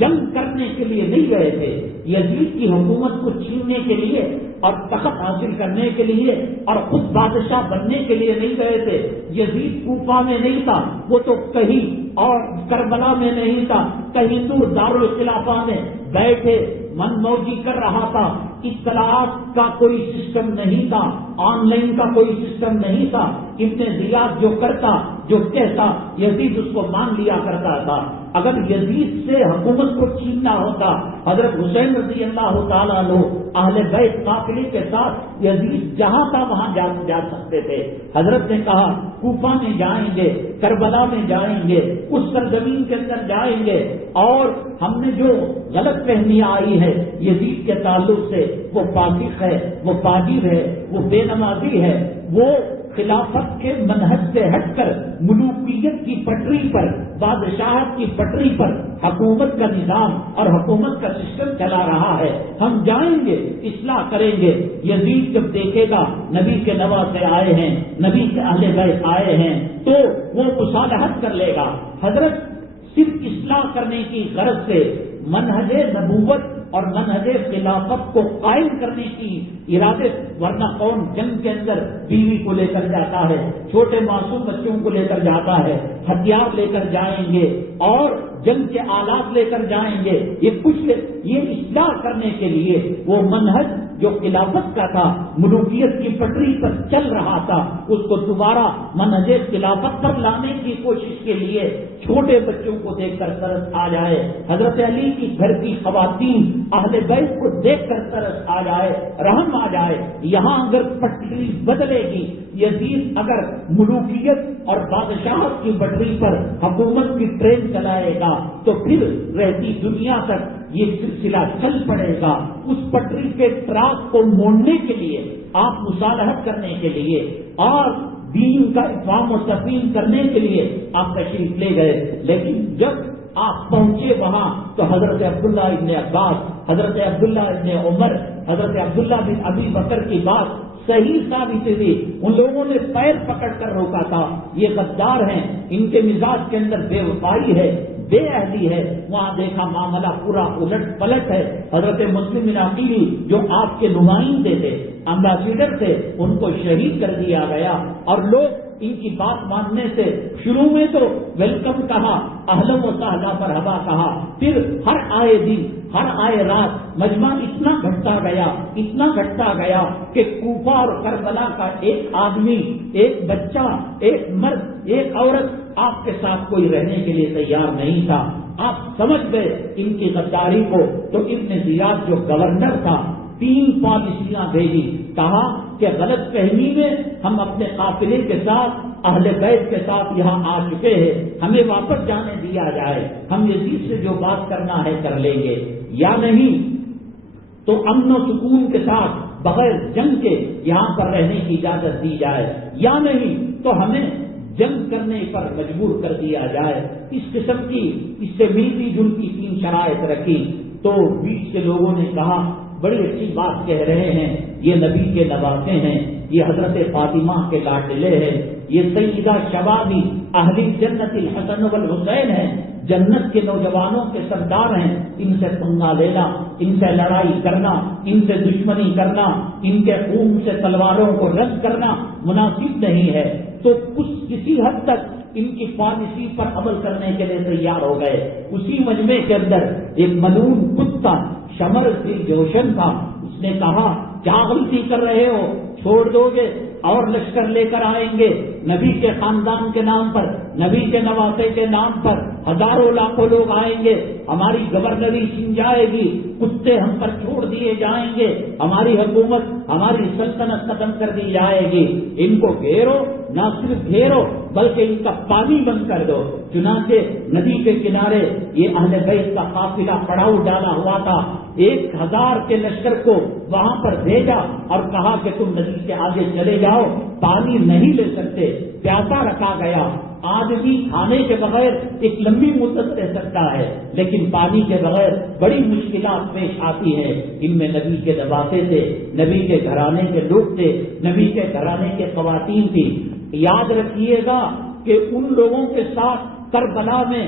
جنگ کرنے کے لیے نہیں گئے تھے، یزید کی حکومت کو چھیننے کے لیے اور تخت حاصل کرنے کے لیے اور خود بادشاہ بننے کے لیے نہیں گئے تھے۔ یزید کوفہ میں نہیں تھا، وہ تو کہیں اور کربلا میں نہیں تھا، کہیں دور دارالخلافہ میں بیٹھے من موجی کر رہا تھا۔ اطلاعات کا کوئی سسٹم نہیں تھا، آن لائن کا کوئی سسٹم نہیں تھا۔ ابن زیاد جو کرتا، جو کہتا، یزید اس کو مان لیا کرتا تھا۔ اگر یزید سے حکومت کو چھیننا ہوتا، حضرت حسین رضی اللہ تعالیٰ عنہ اہل بیت قافلے کے ساتھ یزید جہاں تھا وہاں جا سکتے تھے۔ حضرت نے کہا کوفہ میں جائیں گے، کربلا میں جائیں گے، اس سرزمین کے اندر جائیں گے، اور ہم نے جو غلط فہمی آئی ہے یزید کے تعلق سے، وہ فاسق ہے، وہ فاجر ہے، وہ بے نمازی ہے، وہ خلافت کے منہج سے ہٹ کر ملوکیت کی پٹری پر، بادشاہت کی پٹری پر حکومت کا نظام اور حکومت کا سسٹم چلا رہا ہے، ہم جائیں گے، اصلاح کریں گے۔ یزید جب دیکھے گا نبی کے نواسے آئے ہیں، نبی کے اہل بیت آئے ہیں، تو وہ مصالحت کر لے گا۔ حضرت صرف اصلاح کرنے کی غرض سے منہج نبوت اور منہج خلافت کو قائم کرنے کی ارادے، ورنہ کون جنگ کے اندر بیوی کو لے کر جاتا ہے، چھوٹے معصوم بچوں کو لے کر جاتا ہے، ہتھیار لے کر جائیں گے اور جنگ کے آلات لے کر جائیں گے، یہ اصلاح کرنے کے لیے وہ منہج جو خلافت کا تھا، ملوکیت کی پٹری پر چل رہا تھا، اس کو دوبارہ منہج خلافت پر لانے کی کوشش کے لیے چھوٹے بچوں کو دیکھ کر ترس آ جائے، حضرت علی کی گھر کی خواتین اہل بیت کو دیکھ کر ترس آ جائے، رحم آ جائے۔ یہاں اگر پٹری بدلے گی، یزید اگر ملوکیت اور بادشاہت کی پٹری پر حکومت کی ٹرین چلائے گا تو پھر رہتی دنیا تک یہ سلسلہ چل پڑے گا. اس پٹری کے ٹراک کو موڑنے کے لیے، آپ مصالحت کرنے کے لیے اور دین کا افہام و تفہیم کرنے کے لیے آپ تشریف لے گئے، لیکن جب آپ پہنچے وہاں تو حضرت عبداللہ ابن عباس، حضرت عبداللہ ابن عمر، حضرت عبداللہ بن ابی بکر کی بات صحیح ثابت ہوئی. ان لوگوں نے پیر پکڑ کر روکا تھا، یہ غدار ہیں، ان کے مزاج کے اندر بے وفائی ہے، بے عہدی ہے. وہاں دیکھا معاملہ پورا الٹ پلٹ ہے. حضرت مسلم بن عقیل جو آپ کے نمائندے تھے، امبیسیڈر تھے، ان کو شہید کر دیا گیا. اور لوگ ان کی بات ماننے سے شروع میں تو ویلکم کہا، اہلا و سہلا مرحبا کہا، پھر ہر آئے دن ہر آئے رات مجمع اتنا گھٹتا گیا، اتنا گھٹتا گیا کہ کوفہ اور کربلا کا ایک آدمی، ایک بچہ، ایک مرد، ایک عورت آپ کے ساتھ کوئی رہنے کے لیے تیار نہیں تھا. آپ سمجھ گئے ان کی غداری کو. تو ابن زیاد جو گورنر تھا 3 پالیسیاں بھیجی. کہا کہ غلط فہمی میں ہم اپنے قافلے کے ساتھ اہل بیت کے ساتھ یہاں آ چکے ہیں، ہمیں واپس جانے دیا جائے، ہم یزید سے جو بات کرنا ہے کر لیں گے، یا نہیں تو امن و سکون کے ساتھ بغیر جنگ کے یہاں پر رہنے کی اجازت دی جائے، یا نہیں تو ہمیں جنگ کرنے پر مجبور کر دیا جائے. اس قسم کی اس سے ملتی جلتی 3 شرائط رکھی. تو بیچ کے لوگوں نے کہا بڑی اچھی بات کہہ رہے ہیں، یہ نبی کے نواسے ہیں، یہ حضرت فاطمہ کے لاڈلے ہیں، یہ سیدہ شبابی اہل جنت الحسن والحسین ہیں، جنت کے نوجوانوں کے سردار ہیں. ان سے پنگا لینا، ان سے لڑائی کرنا، ان سے دشمنی کرنا، ان کے خون سے تلواروں کو رد کرنا مناسب نہیں ہے. تو کسی حد تک ان کی پالیسی پر عمل کرنے کے لیے تیار ہو گئے. اسی مجمع کے اندر ایک ملعون کتا شمر دل جوشن تھا. اس نے کہا کیا غلطی کر رہے ہو، چھوڑ دو گے اور لشکر لے کر آئیں گے، نبی کے خاندان کے نام پر، نبی کے نواسے کے نام پر ہزاروں لاکھوں لوگ آئیں گے، ہماری گورنری چھن جائے گی، کتے ہم پر چھوڑ دیے جائیں گے، ہماری حکومت، ہماری سلطنت ختم کر دی جائے گی. ان کو گھیرو، نہ صرف گھیرو بلکہ ان کا پانی بند کر دو. چنانچہ ندی کے کنارے یہ اہل بیت کا قافلہ پڑاؤ ڈالا ہوا تھا. 1000 کے لشکر کو وہاں پر بھیجا اور کہا کہ تم ندی کے آگے چلے جاؤ، پانی نہیں لے سکتے، پیاسا رکھا گیا. آدمی کھانے کے بغیر ایک لمبی مدت رہ سکتا ہے، لیکن پانی کے بغیر بڑی مشکلات پیش آتی ہیں. ان میں نبی کے نواسے تھے، نبی کے گھرانے کے لوگ تھے، نبی کے گھرانے کے خواتین تھی. یاد رکھیے گا کہ ان لوگوں کے ساتھ کربلا میں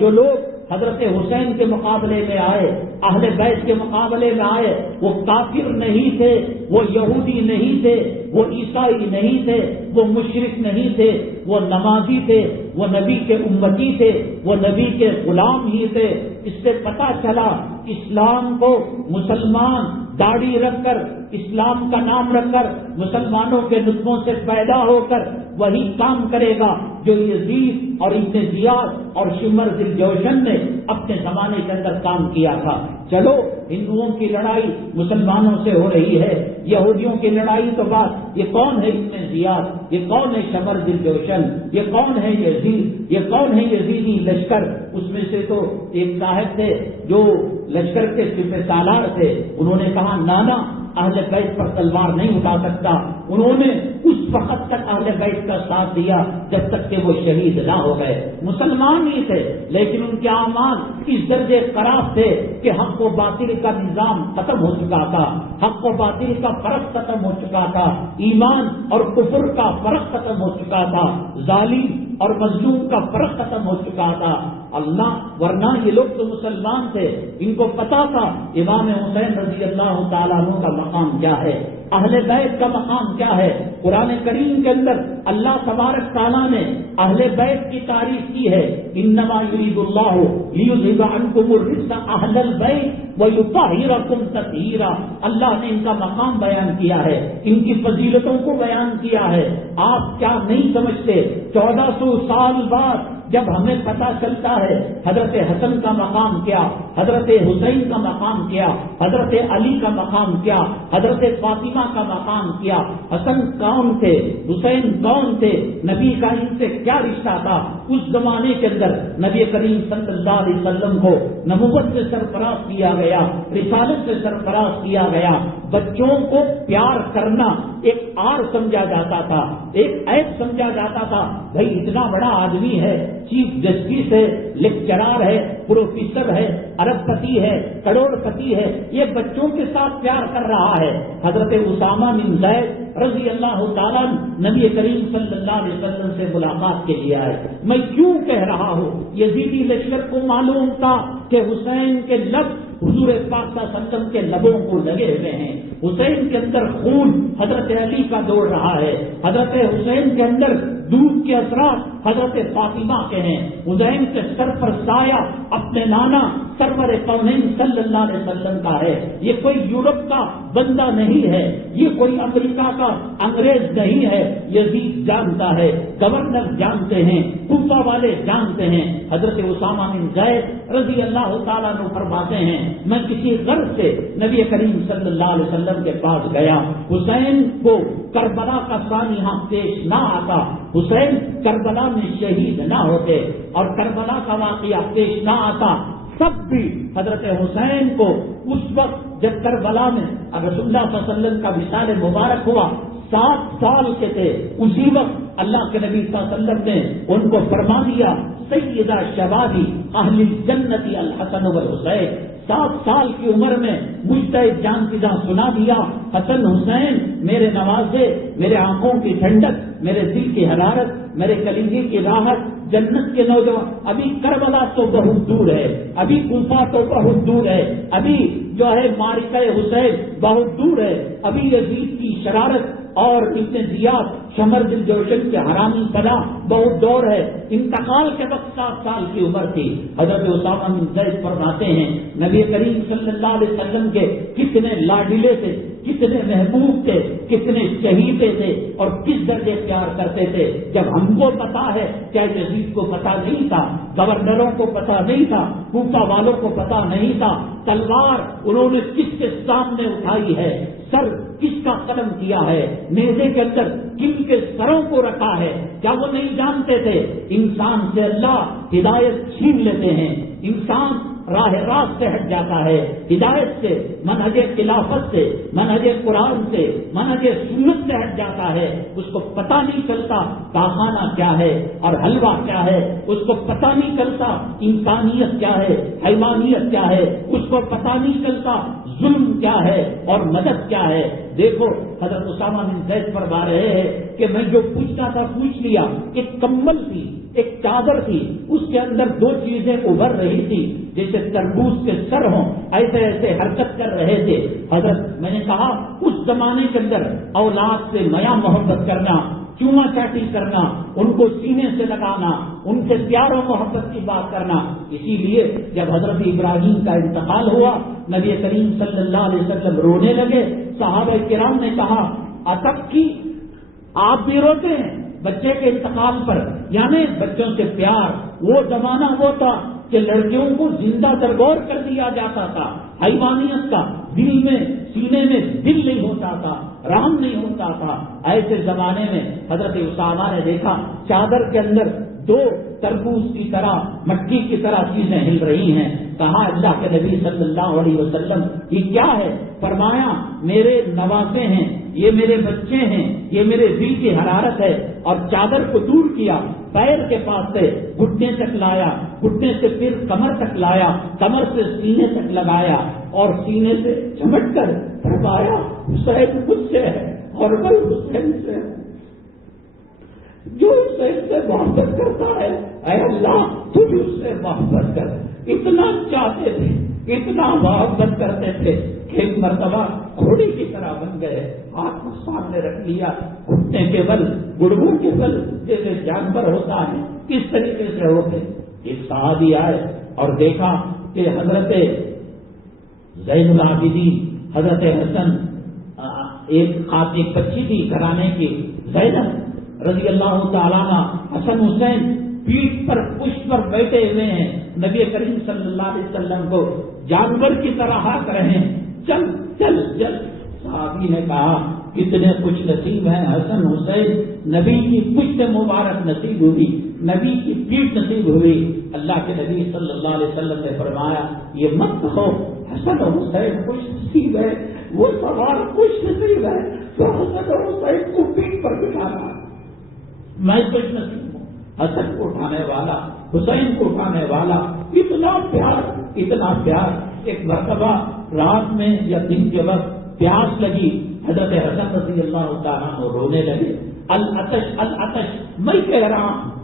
جو لوگ حضرت حسین کے مقابلے میں آئے، اہل بیت کے مقابلے میں آئے، وہ کافر نہیں تھے، وہ یہودی نہیں تھے، وہ عیسائی نہیں تھے، وہ مشرک نہیں تھے، وہ نمازی تھے، وہ نبی کے امتی تھے، وہ نبی کے غلام ہی تھے. اس سے پتہ چلا اسلام کو مسلمان داڑھی رکھ کر، اسلام کا نام رکھ کر، مسلمانوں کے نطفوں سے پیدا ہو کر وہی کام کرے گا جو یزید اور ابن زیاد اور شمر ذی الجوشن نے اپنے زمانے کے اندر کام کیا تھا. چلو ہندوؤں کی لڑائی مسلمانوں سے ہو رہی ہے، یہودیوں کی لڑائی تو بات، یہ کون ہے ابن زیاد، یہ کون ہے شمر ذی الجوشن، یہ کون ہے یزید، یہ کون ہے یزیدی لشکر. اس میں سے تو ایک صاحب تھے جو لشکر کے سپہ سالار تھے، انہوں نے کہا نانا اہل بیت پر تلوار نہیں اٹھا سکتا. انہوں نے اس وقت تک اہل بیت کا ساتھ دیا جب تک کہ وہ شہید نہ ہو گئے. مسلمان ہی تھے لیکن ان کے اعمال اس درجے خراب تھے کہ حق و باطل کا نظام ختم ہو چکا تھا، حق و باطل کا فرق ختم ہو چکا تھا، ایمان اور کفر کا فرق ختم ہو چکا تھا، ظالم اور مظلوم کا فرق ختم ہو چکا تھا. اللہ ورنہ یہ لوگ تو مسلمان تھے، ان کو پتا تھا امام حسین رضی اللہ تعالیٰ عنہ کا مقام کیا ہے، اہل بیت کا مقام کیا ہے. قرآن کریم کے اندر اللہ تبارک تعالیٰ نے اہل بیت کی تعریف کی ہے. انما یرید اللہ لیذھب عنکم الرجس اہل البیت ویطہرکم تطہیرا. اللہ نے ان کا مقام بیان کیا ہے، ان کی فضیلتوں کو بیان کیا ہے. آپ کیا نہیں سمجھتے 1400 سال بعد جب ہمیں پتہ چلتا ہے حضرت حسن کا مقام کیا، حضرت حسین کا مقام کیا، حضرت علی کا مقام کیا، حضرت فاطمہ کا مقام کیا، حسن کون تھے، حسین کون تھے، نبی کا ان سے کیا رشتہ تھا، اس زمانے کے اندر نبی کریم صلی اللہ علیہ وسلم کو نبوت سے سرفراز کیا گیا، رسالت سے سرفراز کیا گیا. بچوں کو پیار کرنا ایک آر سمجھا جاتا تھا، ایک عیب سمجھا جاتا تھا. بھائی اتنا بڑا آدمی ہے، چیف جسٹس ہے، لیکچرار ہے، پروفیسر ہے، ارب پتی ہے، کروڑ پتی ہے، یہ بچوں کے ساتھ پیار کر رہا ہے. حضرت اسامہ بن زید رضی اللہ تعالیٰ نبی کریم صلی اللہ علیہ وسلم سے ملاقات کے لیے آئے. میں کیوں کہہ رہا ہوں، یزیدی لشکر کو معلوم تھا کہ حسین کے لب حضور پاک صلی اللہ علیہ وسلم کے لبوں کو لگے ہوئے ہیں. حسین کے اندر خون حضرت علی کا دوڑ رہا ہے، حضرت حسین کے اندر دودھ کے اثرات حضرت فاطمہ کے ہیں. حسین کے سر پر سایہ اپنے نانا سرور کونین صلی اللہ علیہ وسلم کا ہے. یہ کوئی یورپ کا بندہ نہیں ہے، یہ کوئی امریکہ کا انگریز نہیں ہے. یزید جانتا ہے، گورنر جانتے ہیں، کوفہ والے جانتے ہیں. حضرت اسامہ بن زید رضی اللہ تعالیٰ عنہ فرماتے ہیں میں کسی غرض سے نبی کریم صلی اللہ علیہ وسلم کے پاس گیا. حسین کو کربلا کا سانحہ پیش نہ آتا، حسین کربلا میں شہید نہ ہوتے اور کربلا کا واقعہ پیش نہ آتا، سب بھی حضرت حسین کو اس وقت جب کربلا میں رسول اللہ صلی اللہ علیہ وسلم کا وصال مبارک ہوا، 7 سال کے تھے، اسی وقت اللہ کے نبی صلی اللہ علیہ وسلم نے ان کو فرما دیا سیدہ شبابی اہل الجنت الحسن والحسین. 7 سال کی عمر میں مجتہد جان فزا سنا دیا، حسن حسین میرے نوازے، میرے آنکھوں کی ٹھنڈک، میرے دل کی حرارت، میرے کلیجے کی راحت، جنت کے نوجوان. ابھی کربلا تو بہت دور ہے، ابھی کوفہ تو بہت دور ہے، ابھی جو ہے معرکہ حسین بہت دور ہے، ابھی یزید کی شرارت اور ابن زیاد شمر دل جوشن کے حرامی پنا بہت دور ہے. انتقال کے وقت 7 سال کی عمر تھی. حضرت اسامہ بن زید فرماتے ہیں نبی کریم صلی اللہ علیہ وسلم کے کتنے لاڈلے تھے، کتنے محبوب تھے، کتنے شہیدے تھے اور کس درجے پیار کرتے تھے. جب ہم کو پتا ہے کیا یزید کو پتا نہیں تھا، گورنروں کو پتا نہیں تھا، کوفہ والوں کو پتا نہیں تھا. تلوار انہوں نے کس کے سامنے اٹھائی ہے، سر کس کا قلم کیا ہے، نیزے کے اندر کن کے سروں کو رکھا ہے، کیا وہ نہیں جانتے تھے انسان سے اللہ ہدایت چھین لیتے ہیں، انسان راہ راست سے ہٹ جاتا ہے، ہدایت سے، منہج خلافت سے، منہج قرآن سے، منہج سنت سے ہٹ جاتا ہے. اس کو پتہ نہیں چلتا کھانا کیا ہے اور حلوہ کیا ہے، اس کو پتہ نہیں چلتا انسانیت کیا ہے، حیوانیت کیا ہے، اس کو پتہ نہیں چلتا ظلم کیا ہے اور مدد کیا ہے. دیکھو حضرت اسامہ بن زید فرما رہے ہیں کہ میں جو پوچھنا تھا پوچھ لیا. ایک کمبل تھی، ایک چادر تھی، اس کے اندر 2 چیزیں ابھر رہی تھی جیسے تربوز کے سر ہوں، ایسے ایسے حرکت کر رہے تھے. حضرت میں نے کہا اس زمانے کے اندر اولاد سے میاں محبت کرنا، چوما چاٹی کرنا، ان کو سینے سے لگانا، ان سے پیار و محبت کی بات کرنا. اسی لیے جب حضرت ابراہیم کا انتقال ہوا نبی کریم صلی اللہ علیہ وسلم رونے لگے. صحابہ کرام نے کہا اتب کی آپ بھی روتے ہیں بچے کے انتقال پر، یعنی بچوں سے پیار. وہ زمانہ وہ تھا کہ لڑکیوں کو زندہ درگور کر دیا جاتا تھا، حیوانیت کا دل میں سینے میں دل نہیں ہوتا تھا، رحم نہیں ہوتا تھا. ایسے زمانے میں حضرت اسامہ نے دیکھا چادر کے اندر 2 تربوز کی طرح، مٹی کی طرح چیزیں ہل رہی ہیں. کہا اللہ کے نبی صلی اللہ علیہ وسلم یہ کیا ہے؟ فرمایا میرے نوازے ہیں، یہ میرے بچے ہیں، یہ میرے دل کی حرارت ہے. اور چادر کو دور کیا، پیر کے پاس سے گھٹنے تک لایا، گھٹنے سے پھر کمر تک لایا، کمر سے سینے تک لگایا اور سینے سے چمٹ کر فرمایا حسین مجھ سے ہے اور میں حسین سے ہے. جو حسین سے محبت کرتا ہے اے اللہ تو بھی اس سے محبت کر. اتنا چاہتے تھے، اتنا محبت کرتے تھے کہ ایک مرتبہ گھوڑی کی طرح بن گئے، ہاتھ کو سامنے رکھ لیا، گھٹنے کے بل، گڑگڑ کے بل جیسے جانور ہوتا ہے کس طریقے سے ہوتے. ایک صحابی آئے اور دیکھا کہ حضرت زین العابدین، حضرت حسن، ایک بچی تھی گھرانے کی زینب رضی اللہ تعالیٰ عنہ، حسن حسین پیٹھ پر پشت پر بیٹھے ہوئے ہیں، نبی کریم صلی اللہ علیہ وسلم کو جانور کی طرح ہانک رہے ہیں، چل چل چل۔ صحابی نے کہا کتنے خوش نصیب ہیں حسن حسین، نبی کی پشت مبارک نصیب ہوئی، نبی کی پیٹھ نصیب ہوئی۔ اللہ کے نبی صلی اللہ علیہ وسلم نے فرمایا یہ مت کہو حسن اور حسین خوش نصیب ہے، وہ سوال خوش نصیب ہے تو حسن اور حسین کو پیٹھ پر بٹھانا، میں خوش نصیب ہوں، حسن کو اٹھانے والا، حسین کو اٹھانے والا، اتنا پیار اتنا پیار۔ ایک مرتبہ رات میں یا دن کے وقت پیاس لگی، حضرت حسن رضی اللہ تعالیٰ عنہ رونے لگے، العطش العطش، میں کہہ رہا ہوں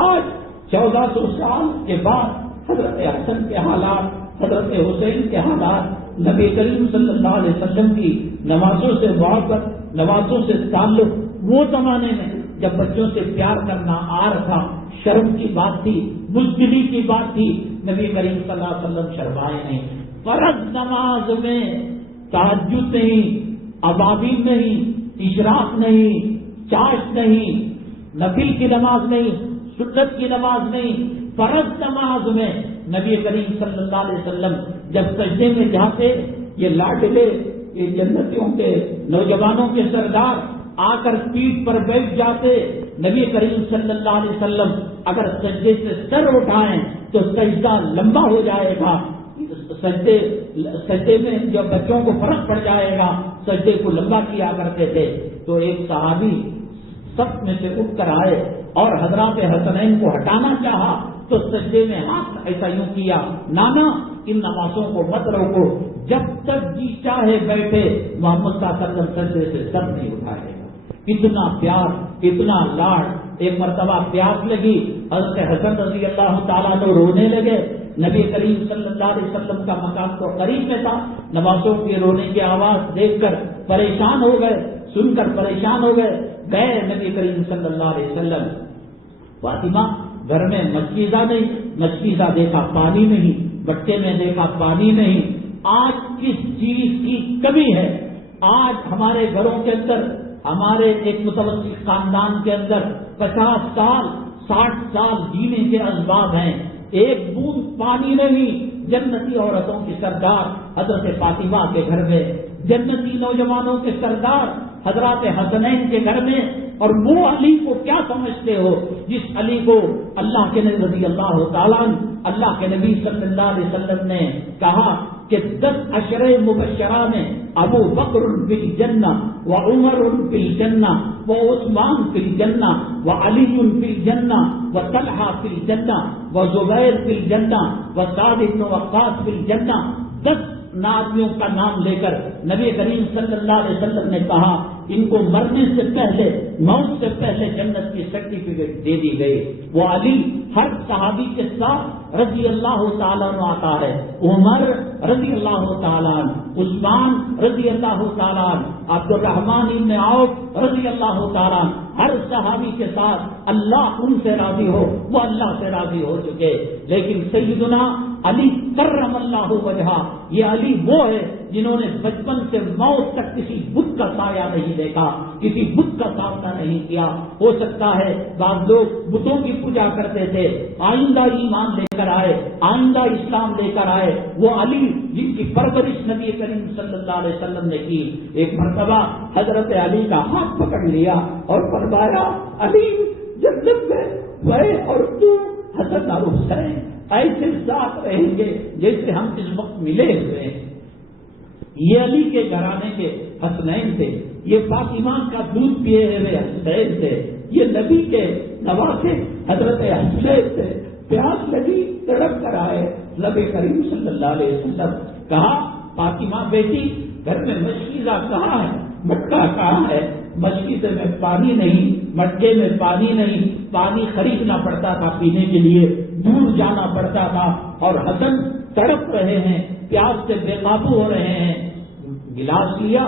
آج 1400 سال کے بعد حضرت حسن کے حالات، حضرت حسین کے حالات، نبی کریم صلی اللہ علیہ وسلم کی نمازوں سے محبت، نمازوں سے تعلق، وہ زمانے میں جب بچوں سے پیار کرنا آر تھا، شرم کی بات تھی، بزدلی کی بات تھی، نبی کریم صلی اللہ علیہ وسلم شرمائے نہیں۔ فرض نماز میں تہجد نہیں، ابابیل نہیں، اشراق نہیں، چاشت نہیں، نفل کی نماز نہیں، سنت کی نماز نہیں، فرض نماز میں نبی کریم صلی اللہ علیہ وسلم جب سجدے میں جاتے، یہ لاڈلے، یہ جنتیوں کے نوجوانوں کے سردار آ کر پیٹھ پر بیٹھ جاتے، نبی کریم صلی اللہ علیہ وسلم اگر سجدے سے سر اٹھائیں تو سجدہ لمبا ہو جائے گا، سجدے میں جب بچوں کو فرق پڑ جائے گا، سجدے کو لمبا کیا کرتے تھے۔ تو ایک صحابی سب میں سے اٹھ کر آئے اور حضرات حسنین کو ہٹانا چاہا تو سجدے میں ہاتھ ایسا یوں کیا، نانا ان نمازوں کو مت روکو، جب تک جی چاہے بیٹھے، محمد صلی اللہ علیہ وسلم سجدے سے سر نہیں اٹھائے گا۔ اتنا پیار اتنا لاڈ۔ ایک مرتبہ پیاس لگی، حضرت حسن رضی اللہ تعالیٰ عنہ رونے لگے، نبی کریم صلی اللہ علیہ وسلم کا مقام تو قریب میں تھا، نمازوں کے رونے کی آواز دیکھ کر پریشان ہو گئے، سن کر پریشان ہو گئے، گئے نبی کریم صلی اللہ علیہ وسلم، فاطمہ گھر میں مچیزہ نہیں، مچیزہ دیکھا پانی نہیں، بٹے میں دیکھا پانی نہیں، آج کس چیز کی کمی ہے؟ آج ہمارے گھروں کے اندر، ہمارے ایک متوسط خاندان کے اندر 50 سال 60 سال جینے کے اسباب ہیں، ایک بوند پانی نہیں۔ جنتی عورتوں کی سردار حضرت فاطمہ کے گھر میں، جنتی نوجوانوں کے سردار حضرات حسنین کے گھر میں، اور وہ علی کو کیا سمجھتے ہو جس علی کو اللہ کے نبی رضی اللہ تعالیٰ اللہ کے نبی صلی اللہ علیہ وسلم نے کہا کہ 10 عشرہ مبشرہ میں ابو بکر فی الجنہ و عمر فی الجنہ و عثمان فی الجنہ و علی فی الجنہ و طلحہ فی الجنہ و زبیر فی الجنہ و سعد بن وقاص فی الجنہ، 10 آدمیوں کا نام لے کر نبی کریم صلی اللہ علیہ وسلم نے کہا ان کو مرنے سے پہلے، موت سے پہلے جنت کی سرٹیفکیٹ دے دی گئی۔ وہ علی ہر صحابی کے ساتھ رضی اللہ تعالیٰ عنہ آتا ہے، عمر رضی اللہ تعالیٰ عنہ، عثمان رضی اللہ تعالیٰ عنہ، عبد الرحمن بن عوف رضی اللہ تعالیٰ عنہ، ہر صحابی کے ساتھ اللہ ان سے راضی ہو، وہ اللہ سے راضی ہو چکے۔ لیکن سیدنا علی کرم اللہ وجہہ، یہ علی وہ ہے جنہوں نے بچپن سے موت تک کسی بت کا سایہ نہیں دیکھا، کسی بت کا سامنا نہیں کیا۔ ہو سکتا ہے بعض لوگ بتوں کی پوجا کرتے تھے، آئندہ ایمان لے کر آئے، آئندہ اسلام لے کر آئے، وہ علی جن کی پرورش نبی کریم صلی اللہ علیہ وسلم نے کی۔ ایک مرتبہ حضرت علی کا ہاتھ پکڑ لیا اور فرمایا علی جنت میں میں اور تو حسن اور حسین ایسے ساتھ رہیں گے جیسے ہم اس وقت ملے ہوئے ہیں۔ یہ علی کے گھرانے کے حسنین تھے، یہ فاطمہ کا دودھ پیے ہوئے حسین تھے، یہ نبی کے نواسے حضرت حسین تھے۔ پیاس لگی، تڑپ کر آئے نبی کریم صلی اللہ علیہ وسلم، کہا فاطمہ بیٹی گھر میں مشکیزہ کہاں ہے، مٹکا کہاں ہے؟ مشکیزے میں پانی نہیں، مٹکے میں پانی نہیں، پانی خریدنا پڑتا تھا پینے کے لیے، دور جانا پڑتا تھا، اور حسن تڑپ رہے ہیں، پیاس سے بے قابو ہو رہے ہیں۔ گلاس لیا،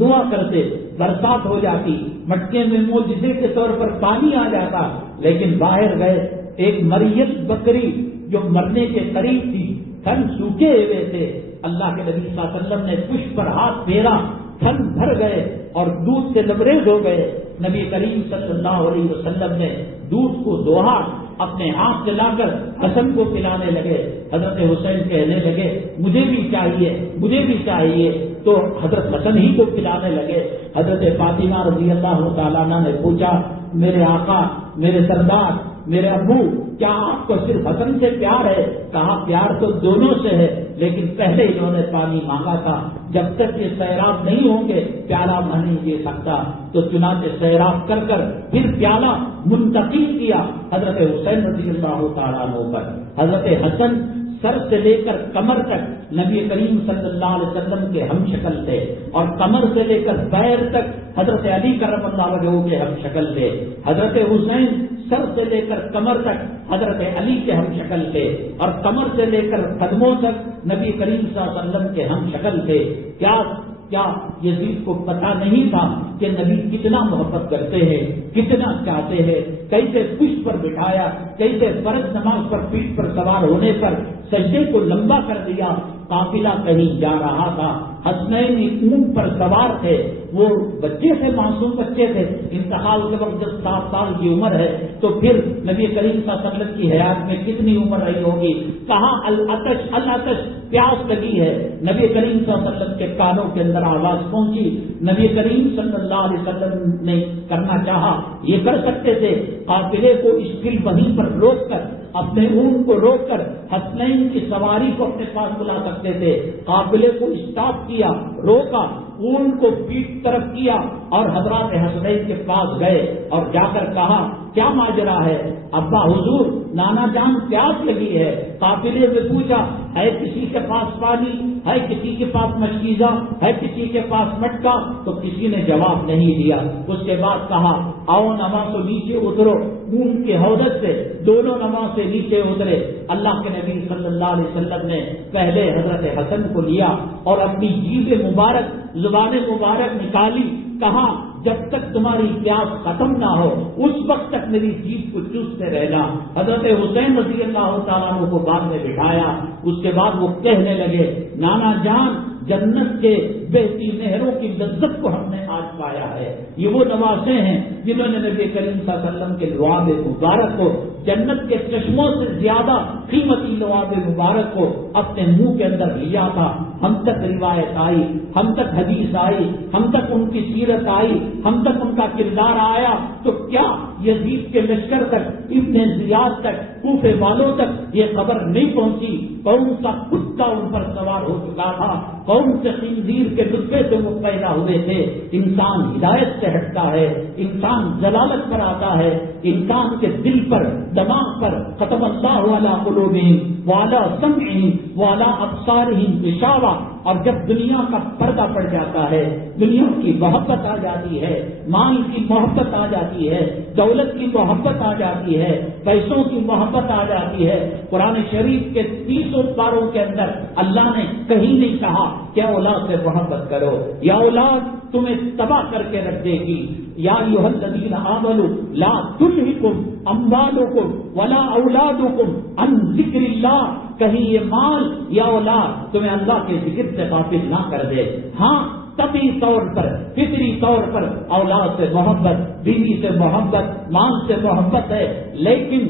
دعا کرتے، برسات ہو جاتی، مٹکے میں معجزے کے طور پر پانی آ جاتا، لیکن باہر گئے، ایک مریت بکری جو مرنے کے قریب تھی، تھن سوکھے ہوئے تھے، اللہ کے نبی صلی اللہ علیہ وسلم نے پشت پر ہاتھ پھیرا، تھن بھر گئے اور دودھ سے لبریز ہو گئے۔ نبی کریم صلی اللہ علیہ وسلم نے دودھ کو دوہا، اپنے ہاتھ سے لا کر حسن کو پلانے لگے. حضرت حسین کہنے لگے مجھے بھی چاہیے مجھے بھی چاہیے، تو حضرت حسن ہی کو پلانے لگے. حضرت فاطمہ رضی اللہ تعالیٰ عنہ نے پوچھا میرے آقا میرے سردار میرے ابو کیا آپ کو صرف حسن سے پیار ہے؟ کہا پیار تو دونوں سے ہے، لیکن پہلے انہوں نے پانی مانگا تھا، جب تک یہ سیراب نہیں ہوں گے پیالہ میں نہیں دے سکتا، تو چنانچہ سیراب کر کر پھر پیالہ منتقل کیا حضرت حسین رضی اللہ تعالیٰ عنہ پر. حضرت حسن سر سے لے کر کمر تک نبی کریم صلی اللہ علیہ وسلم کے ہم شکل تھے، اور کمر سے لے کر پیر تک حضرت علی کرم اللہ وجہہ کے ہم شکل تھے. حضرت حسین سر سے لے کر کمر تک حضرت علی کے ہم شکل تھے، اور کمر سے لے کر قدموں تک نبی کریم صلی اللہ علیہ وسلم کے ہم شکل تھے. کیا یزید کو پتا نہیں تھا کہ نبی کتنا محبت کرتے ہیں، کتنا چاہتے ہیں؟ کیسے پشت پر بٹھایا، کیسے فرض نماز پر پیٹھ پر سوار ہونے پر سجدے کو لمبا کر دیا. قافلہ کہیں جا رہا تھا، حسنین اونٹ پر سوار تھے، وہ بچے تھے، معصوم بچے تھے، انتقال کے وقت جب 7 سال کی عمر ہے تو پھر نبی کریم صلی اللہ علیہ وسلم کی حیات میں کتنی عمر رہی ہوگی. کہاں العطش پیاس لگی ہے. نبی کریم صلی اللہ علیہ وسلم کے کانوں کے اندر آواز پہنچی. نبی کریم صلی اللہ علیہ وسلم نے کرنا چاہا، یہ کر سکتے تھے، قافلے کو اسٹل وہیں پر روک کر اپنے اونٹ کو روک کر حسنین کی سواری کو اپنے پاس بلا سکتے تھے. قافلے کو اسٹاپ کیا، روکا، اونٹ کو پیٹ طرف کیا اور حضرات حسنین کے پاس گئے اور جا کر کہا کیا ماجرا ہے؟ ابا حضور نانا جان پیاس لگی ہے. قافلے میں پوچھا ہے کسی کے پاس پانی ہے، کسی کے پاس مشکیزہ ہے، کسی کے پاس مٹکا؟ تو کسی نے جواب نہیں دیا. اس کے بعد کہا آؤ نماز سے نیچے اترو. اونٹ کے حوض سے دونوں نماز سے نیچے اترے. اللہ کے نبی صلی اللہ علیہ وسلم نے پہلے حضرت حسن کو لیا اور اپنی جیب مبارک زبان مبارک نکالی. کہا جب تک تمہاری پیاس ختم نہ ہو اس وقت تک میری جیب کو چوستے رہنا. حضرت حسین رضی اللہ تعالیٰ عنہ کو بعد میں بٹھایا. اس کے بعد وہ کہنے لگے نانا جان جنت کے بہتی نہروں کی لذت کو ہم نے آج پایا ہے. یہ وہ نوازے ہیں جنہوں نے نبی کریم صلی اللہ علیہ وسلم کے لعاب مبارک کو، جنت کے چشموں سے زیادہ قیمتی لعاب مبارک کو اپنے منہ کے اندر لیا تھا. ہم تک روایت آئی، ہم تک حدیث آئی، ہم تک ان کی سیرت آئی، ہم تک ان کا کردار آیا. تو کیا یزید کے لشکر تک، ابن زیاد تک، کوفے والوں تک یہ خبر نہیں پہنچی؟ کون سا کتا ان پر سوار ہو چکا تھا، کون سے خنزیر کے نطفے سے وہ پیدا ہوئے تھے. انسان ہدایت سے ہٹتا ہے، انسان ضلالت پر آتا ہے، انسان کے دل پر، دماغ پر ختم اللہ علی قلوبہم وعلی سمعہم وعلی ابصارہم غشاوہ. اور جب دنیا کا پردہ پڑ جاتا ہے، دنیا کی محبت آ جاتی ہے، مال کی محبت آ جاتی ہے، دولت کی محبت آ جاتی ہے، پیسوں کی محبت آ جاتی ہے. قرآن شریف کے 30 پاروں کے اندر اللہ نے کہیں نہیں کہا کہ اولاد سے محبت کرو، یا اولاد تمہیں تباہ کر کے رکھ دے گی. یا ایھا الذین آمنوا لا تلھکم اموالکم ولا اولادکم عن ذکر اللہ. کہیں یہ مال یا اولاد تمہیں اللہ کے ذکر سے غافل نہ کر دے. ہاں طبعی طور پر، فطری طور پر اولاد سے محبت، بیوی سے محبت، مال سے محبت ہے، لیکن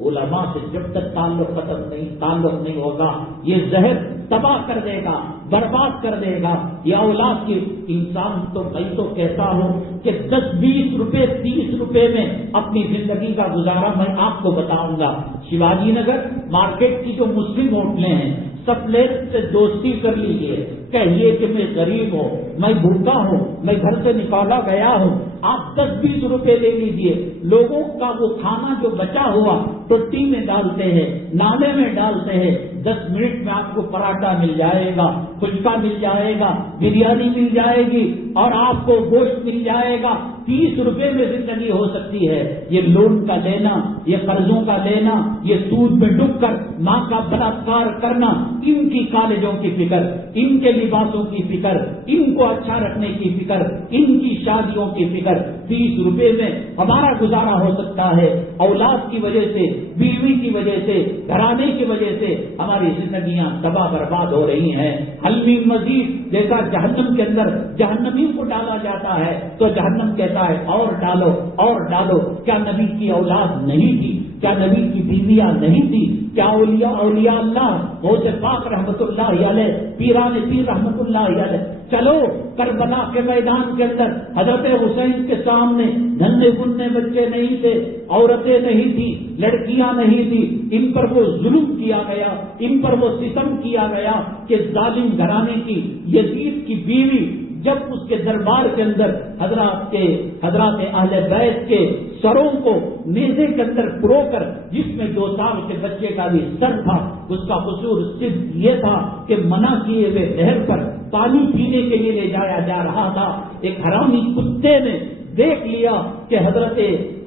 علماء سے جب تک تعلق نہیں ہوگا یہ زہر تباہ کر دے گا، برباد کر دے گا. یا اولاد کی انسان تو میں تو کہتا ہوں کہ 10-20 روپے 30 روپے میں اپنی زندگی کا گزارا میں آپ کو بتاؤں گا. شیواجی نگر مارکیٹ کی جو مسلم ہوٹلیں ہیں سب سے دوستی کر لیجیے، کہیے کہ میں غریب ہوں، میں بھوکا ہوں، میں گھر سے نکالا گیا ہوں. آپ 10-20 روپے لے لیجیے. لوگوں کا وہ کھانا جو بچا ہوا ٹوٹی میں ڈالتے ہیں، نالے میں ڈالتے ہیں. 10 منٹ میں آپ کو پراٹھا مل جائے گا، پھچکا مل جائے گا، بریانی مل جائے گی اور آپ کو گوشت مل جائے گا. 30 روپے میں زندگی ہو سکتی ہے. یہ لون کا لینا، یہ قرضوں کا لینا، یہ سود میں ڈوب کر ماں کا بلاత్కాر کرنا، ان کی کالجوں کی فکر، ان کے لباسوں کی فکر، ان کو اچھا رکھنے کی فکر، ان کی شادیوں کی فکر. 30 روپے میں ہمارا گزارا ہو سکتا ہے. اولاد کی وجہ سے، بیوی کی وجہ سے، گھرانے کی وجہ سے ہماری زندگیاں تباہ برباد ہو رہی ہیں. حلمی مزید جیسا جہنم کے اندر جہنمی کو ڈالا جاتا ہے تو جہنم کہتا ہے اور ڈالو اور ڈالو. کیا نبی کی اولاد نہیں تھی؟ کیا نبی کی بیویاں نہیں تھی؟ کیا اولیاء اللہ غوث پاک رحمت اللہ علیہ، پیران پیر رحمت اللہ علیہ، چلو کربلا کے میدان کے اندر حضرت حسین کے سامنے ننھے گنے بچے نہیں تھے، عورتیں نہیں تھی، لڑکیاں نہیں تھی، ان پر وہ ظلم کیا گیا، ان پر وہ ستم کیا گیا کہ ظالم گھرانے کی یزید کی بیوی جب اس کے دربار کے اندر حضرات اہل بیت کے سروں کو نیزے کے اندر پرو کر، جس میں 2 سال کے بچے کا بھی سر تھا، اس کا قصور صرف یہ تھا کہ منع کیے ہوئے نہر پر پانی پینے کے لیے لے جایا جا رہا تھا، ایک حرامی کتے نے دیکھ لیا کہ حضرت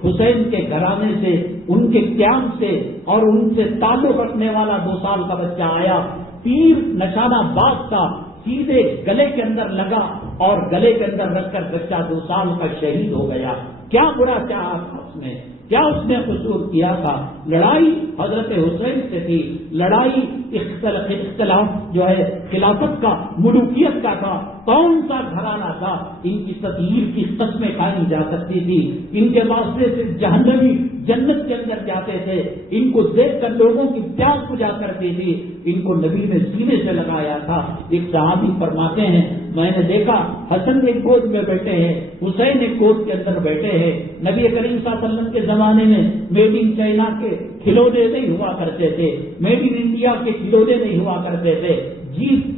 حسین کے گھرانے سے، ان کے قیام سے اور ان سے تعلق رکھنے والا 2 سال کا بچہ آیا، تیر نشانہ باز کا سیدھے گلے کے اندر لگا اور گلے کے اندر رکھ کر بچہ 2 سال کا شہید ہو گیا۔ کیا برا چاہا تھا اس نے؟ کیا اس نے قصور کیا تھا؟ لڑائی حضرت حسین سے تھی، لڑائی اختلاف جو ہے خلافت کا، ملوکیت کا تھا، کون سا گھرانہ تھا؟ ان کی تطہیر کی قسمیں کھائی جا سکتی تھی، ان کے واسطے سے جہنمی جنت کے اندر جاتے تھے، ان کو دیکھ کر لوگوں کی پیاس بجھا کرتی تھی، ان کو نبی نے سینے سے لگایا تھا۔ ایک صحابی فرماتے ہیں میں نے دیکھا حسن ایک گود میں بیٹھے ہیں، حسین ایک گود کے اندر بیٹھے ہیں۔ نبی کریم صلی اللہ علیہ وسلم کے زمانے میں میڈ ان چائنا کے کھلونے نہیں ہوا کرتے تھے، میڈ ان انڈیا کے کھلونے نہیں ہوا کرتے تھے، جیپ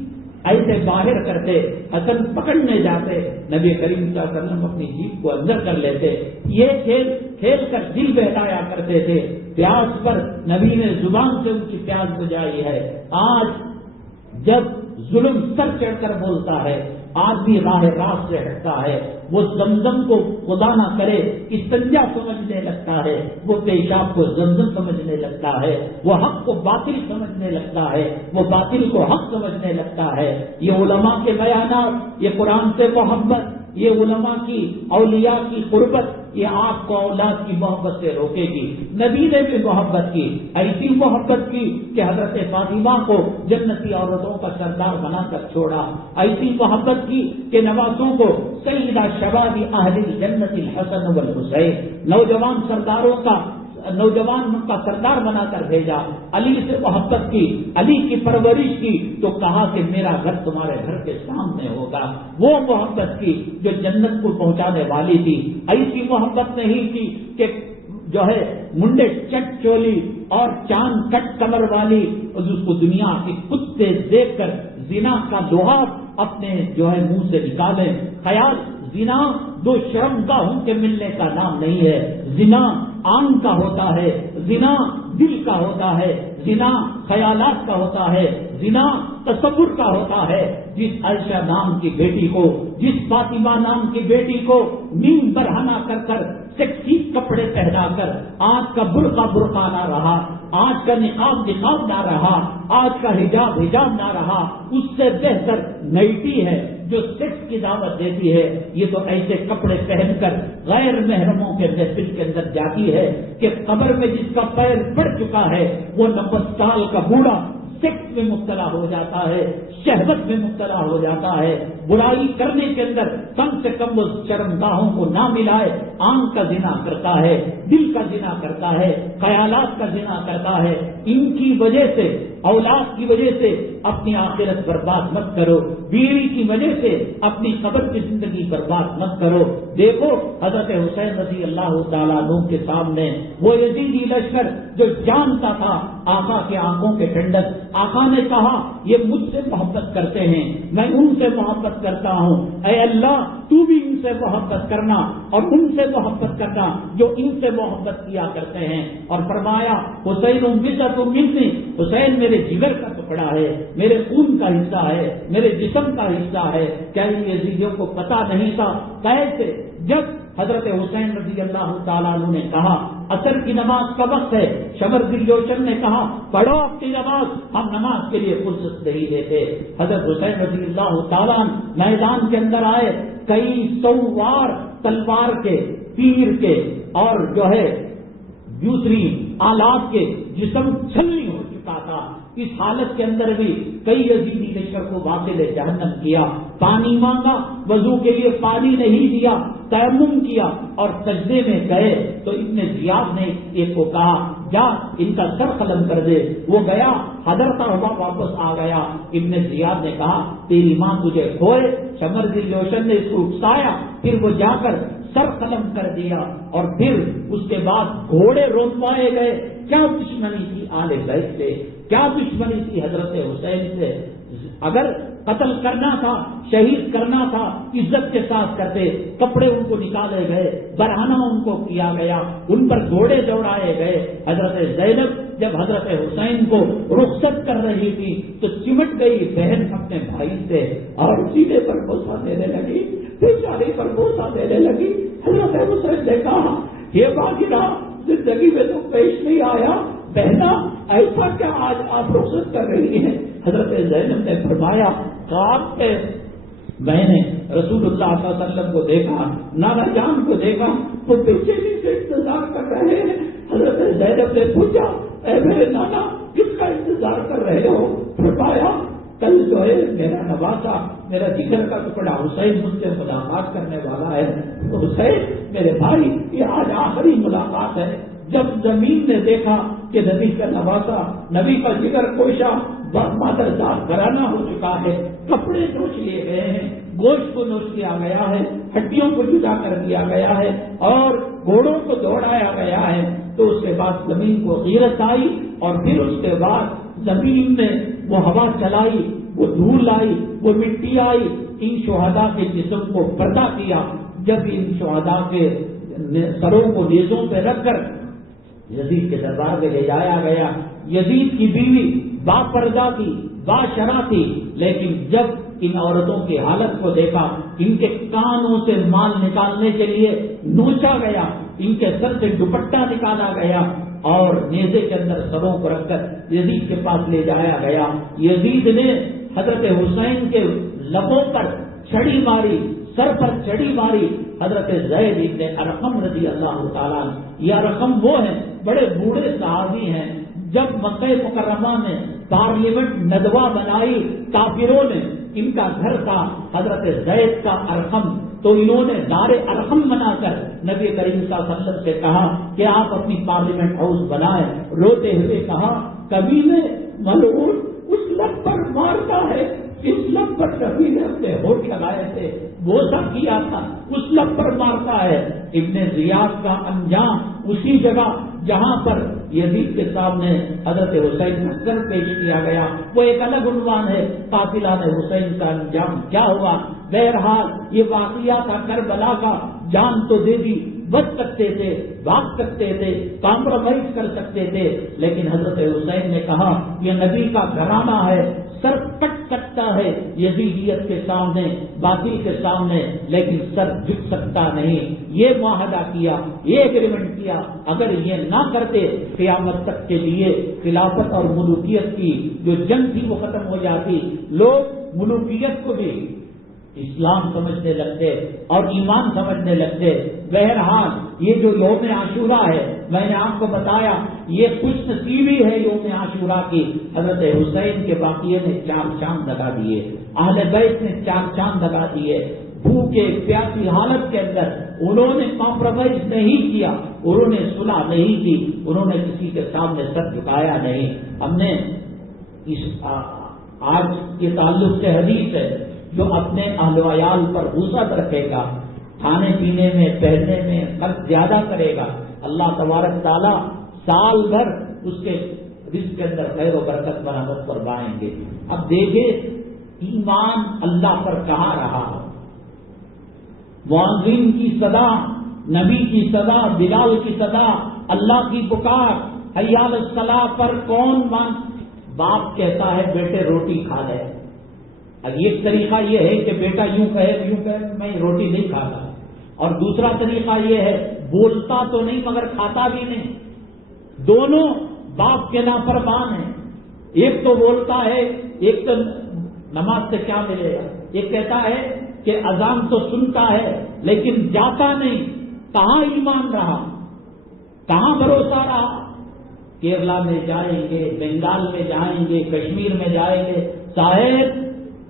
ایسے باہر کرتے، حسن پکڑنے جاتے، نبی کریم صلی اللہ علیہ وسلم اپنی جیپ کو اندر کر لیتے، یہ کھیل کھیل کر دل بہلایا کرتے تھے۔ پیاس پر نبی نے زبان سے ان کی پیاس بجھائی ہے۔ آج جب ظلم سر چڑھ کر بولتا ہے، آدمی راہ راست سے ہٹتا ہے، وہ زمزم کو خدا نہ کرے استنجا سمجھنے لگتا ہے، وہ پیشاب کو زمزم سمجھنے لگتا ہے، وہ حق کو باطل سمجھنے لگتا ہے، وہ باطل کو حق سمجھنے لگتا ہے۔ یہ علماء کے بیانات، یہ قرآن سے محبت، یہ علماء کی اولیاء کی قربت، یہ آپ کو اولاد کی محبت سے روکے گی۔ نبی نے بھی محبت کی، ایسی محبت کی کہ حضرت فاطمہ کو جنتی عورتوں کا سردار بنا کر چھوڑا، ایسی محبت کی کہ نوازوں کو سیدہ شباب اہل الجنت الحسن والحسین، نوجوان کا سردار بنا کر بھیجا۔ علی سے محبت کی، علی کی پرورش کی تو کہا کہ میرا گھر تمہارے گھر کے سامنے ہوگا۔ وہ محبت کی جو جنت کو پہنچانے والی تھی۔ ایسی محبت نہیں کی کہ جو ہے منڈے چٹ چولی اور چاند کٹ کمر والی، اور اس کو دنیا کے کتے دیکھ کر زنا کا لوہا اپنے جو ہے منہ سے نکالے۔ خیال زنا 2 شرمگاہوں کے ملنے کا نام نہیں ہے، زنا آنکھ کا ہوتا ہے، زنا دل کا ہوتا ہے، زنا خیالات کا ہوتا ہے، زنا تصور کا ہوتا ہے۔ جس عائشہ نام کی بیٹی کو، جس فاطمہ نام کی بیٹی کو نیم برہنہ کر کر سیکسی کپڑے پہنا کر، آج کا برقع نہ رہا، آج کا نقاب نہ رہا، آج کا حجاب نہ رہا، اس سے بہتر نائٹی ہے جو سیکس کی دعوت دیتی ہے۔ یہ تو ایسے کپڑے پہن کر غیر محرموں کے محفل کے اندر جاتی ہے کہ قبر میں جس کا پیر پڑ چکا ہے وہ 90 سال کا بوڑھا سیکس میں مبتلا ہو جاتا ہے، شہوت میں مبتلا ہو جاتا ہے۔ برائی کرنے کے اندر کم سے کم وہ شرمگاہوں کو نہ ملائے، آنکھ کا زنا کرتا ہے، دل کا زنا کرتا ہے، خیالات کا زنا کرتا ہے۔ ان کی وجہ سے، اولاد کی وجہ سے اپنی آخرت برباد مت کرو، بیوی کی وجہ سے اپنی قبر کی زندگی برباد مت کرو۔ دیکھو حضرت حسین رضی اللہ تعالیٰ عنہ کے سامنے وہ یزیدی لشکر جو جانتا تھا آقا کے آنکھوں کے ٹھنڈک، آقا نے کہا یہ مجھ سے محبت کرتے ہیں، میں ان سے محبت کرتا ہوں، اے اللہ تو بھی ان سے محبت کرنا اور ان سے محبت کرنا جو ان سے محبت کیا کرتے ہیں۔ اور فرمایا حسین بصۃ منی، حسین میرے جگر کا ٹکڑا ہے، میرے خون کا حصہ ہے، میرے جسم کا حصہ ہے۔ کیا ان یزیدیوں کو پتا نہیں تھا؟ کیسے جب حضرت حسین رضی اللہ تعالیٰ عنہ نے کہا عصر کی نماز کا وقت ہے، شمر دل جوشن نے کہا پڑھو اپنی نماز، ہم نماز کے لیے فرصت نہیں دیتے۔ حضرت حسین رضی اللہ تعالیٰ میدان کے اندر آئے، کئی 100 وار تلوار کے، تیر کے اور جو ہے دوسری آلات کے جسم چھلنی ہو چکا تھا۔ اس حالت کے اندر بھی کئی یزیدی لشکر کو واصل جہنم کیا، پانی مانگا، وضو کے لیے پانی نہیں دیا، تیمم کیا اور سجدے میں گئے تو ابن زیاد نے ایک کو کہا جا ان کا سر قلم کر دے. وہ گیا، حضرتا ہوا واپس آ گیا. ابن زیاد نے کہا تیری ماں تجھے کھوئے. شمر ذی جوشن نے اس کو اکسایا، پھر وہ جا کر سر قلم کر دیا، اور پھر اس کے بعد گھوڑے روکوائے گئے. کیا دشمنی تھی آل بیت سے، کیا دشمنی تھی حضرت حسین سے. اگر قتل کرنا تھا، شہید کرنا تھا، عزت کے ساتھ کرتے. کپڑے ان کو نکالے گئے، برہنہ ان کو کیا گیا، ان پر گھوڑے دوڑائے گئے. حضرت زینب جب حضرت حسین کو رخصت کر رہی تھی تو چمٹ گئی بہن اپنے بھائی سے اور سینے پر بوسہ دینے لگی، بیچاری پر بوسہ دینے لگی. حضرت حسین نے کہا یہ باغرہ زندگی میں تو پیش نہیں آیا، بہنا ایسا کیا آج آپ رخصت کر رہی ہیں؟ حضرت زینب نے فرمایا آپ میں نے رسول اللہ صلی اللہ علیہ وسلم کو دیکھا، نانا جان کو دیکھا، وہ بے چینی سے انتظار کر رہے ہیں. حضرت زینب نے پوچھا اے میرے نانا کس کا انتظار کر رہے ہو؟ فرمایا کل جو ہے میرا نواسا، میرا جگر کا ٹکڑا حسین مجھ سے ملاقات کرنے والا ہے. حسین میرے بھائی یہ آج آخری ملاقات ہے. جب زمین نے دیکھا کہ نبی کا نواسا، نبی کا جگر کوشا مادردار گھرانہ ہو چکا ہے، کپڑے نوچ لیے گئے ہیں، گوشت کو نوچ لیا گیا ہے، ہڈیوں کو جدا کر دیا گیا ہے اور گھوڑوں کو دوڑایا گیا ہے، تو اس کے بعد زمین کو غیرت آئی اور پھر اس کے بعد زمین نے وہ ہوا چلائی، وہ دھول آئی، وہ مٹی آئی، ان شہداء کے جسم کو پردہ کیا. جب ان شہداء کے سروں کو نیزوں پہ رکھ کر یزید کے دربار میں لے جایا گیا. یزید کی بیوی با پردہ تھی، با شرع تھی، لیکن جب ان عورتوں کی حالت کو دیکھا، ان کے کانوں سے مال نکالنے کے لیے نوچا گیا، ان کے سر سے دوپٹہ نکالا گیا اور نیزے کے اندر سروں کو رکھ کر یزید کے پاس لے جایا گیا. یزید نے حضرت حسین کے لبوں پر چھڑی ماری، سر پر چھڑی ماری. حضرت زید ابن ارقم رضی اللہ تعالیٰ، یہ ارقم وہ ہیں بڑے بوڑھے صحابی ہیں. جب مکہ مکرمہ میں پارلیمنٹ ندوہ بنائی کافروں نے، ان کا گھر تھا حضرت زید کا ارقم، تو انہوں نے دار ارقم بنا کر نبی کریم صلی اللہ علیہ وسلم سے کہا کہ آپ اپنی پارلیمنٹ ہاؤس بنائیں. روتے ہوئے کہا کبھی نے ملعون اس لب پر مارتا ہے، اس لب پر نبی نے اپنے ہونٹ لگائے تھے، بوسہ کیا تھا، اس لب پر مارتا ہے. ابن زیاد کا انجام اسی جگہ جہاں پر یزید کے سامنے حضرت حسین کا سر پیش کیا گیا، وہ ایک الگ عنوان ہے. قاتلان حسین کا انجام کیا ہوا؟ بہرحال یہ واقعہ تھا کربلا کا. جان تو دے دی، بچ سکتے تھے، بھاگ سکتے تھے، کمپرومائز کر سکتے تھے، لیکن حضرت حسین نے کہا یہ نبی کا گھرانہ ہے، سر کٹ سکتا ہے یزیدیت کے سامنے، باطل کے سامنے، لیکن سر جھک سکتا نہیں. یہ معاہدہ کیا، یہ ایگریمنٹ کیا. اگر یہ نہ کرتے قیامت تک کے لیے خلافت اور ملوکیت کی جو جنگ تھی وہ ختم ہو جاتی. لوگ ملوکیت کو بھی اسلام سمجھنے لگتے اور ایمان سمجھنے لگتے. بہرحال یہ جو یوم عاشورہ ہے، میں نے آپ کو بتایا یہ خوش نصیبی ہے یوم عاشورہ کی. حضرت حسین کے واقعے نے چار چاند لگا دیے، اہل بیت نے چار چاند لگا دیے. بھوکے پیاسی حالت کے اندر انہوں نے کمپرومائز نہیں کیا، انہوں نے صلح نہیں کی، انہوں نے کسی کے سامنے سر جھکایا نہیں. ہم نے اس آج کے تعلق سے حدیث ہے جو اپنے اہل و عیال پر غصہ رکھے گا، کھانے پینے میں پہننے میں خرچ زیادہ کرے گا، اللہ تبارک تعالیٰ سال بھر اس کے رزق کے اندر خیر و برکت برآمد فرمائیں گے. اب دیکھیں ایمان اللہ پر کہاں رہا. مؤذن کی صدا، نبی کی صدا، بلال کی صدا، اللہ کی پکار، حی علی الصلاۃ پر کون باپ کہتا ہے بیٹے روٹی کھا لے. اب ایک طریقہ یہ ہے کہ بیٹا یوں کہے میں روٹی نہیں کھاتا، اور دوسرا طریقہ یہ ہے بولتا تو نہیں مگر کھاتا بھی نہیں. دونوں باپ کے نافرمان ہیں. ایک تو بولتا ہے، ایک تو نماز سے کیا ملے گا. ایک کہتا ہے کہ اذان تو سنتا ہے لیکن جاتا نہیں. کہاں ایمان رہا، کہاں بھروسہ رہا. کیرلا میں جائیں گے، بنگال میں جائیں گے، کشمیر میں جائیں گے، صاحب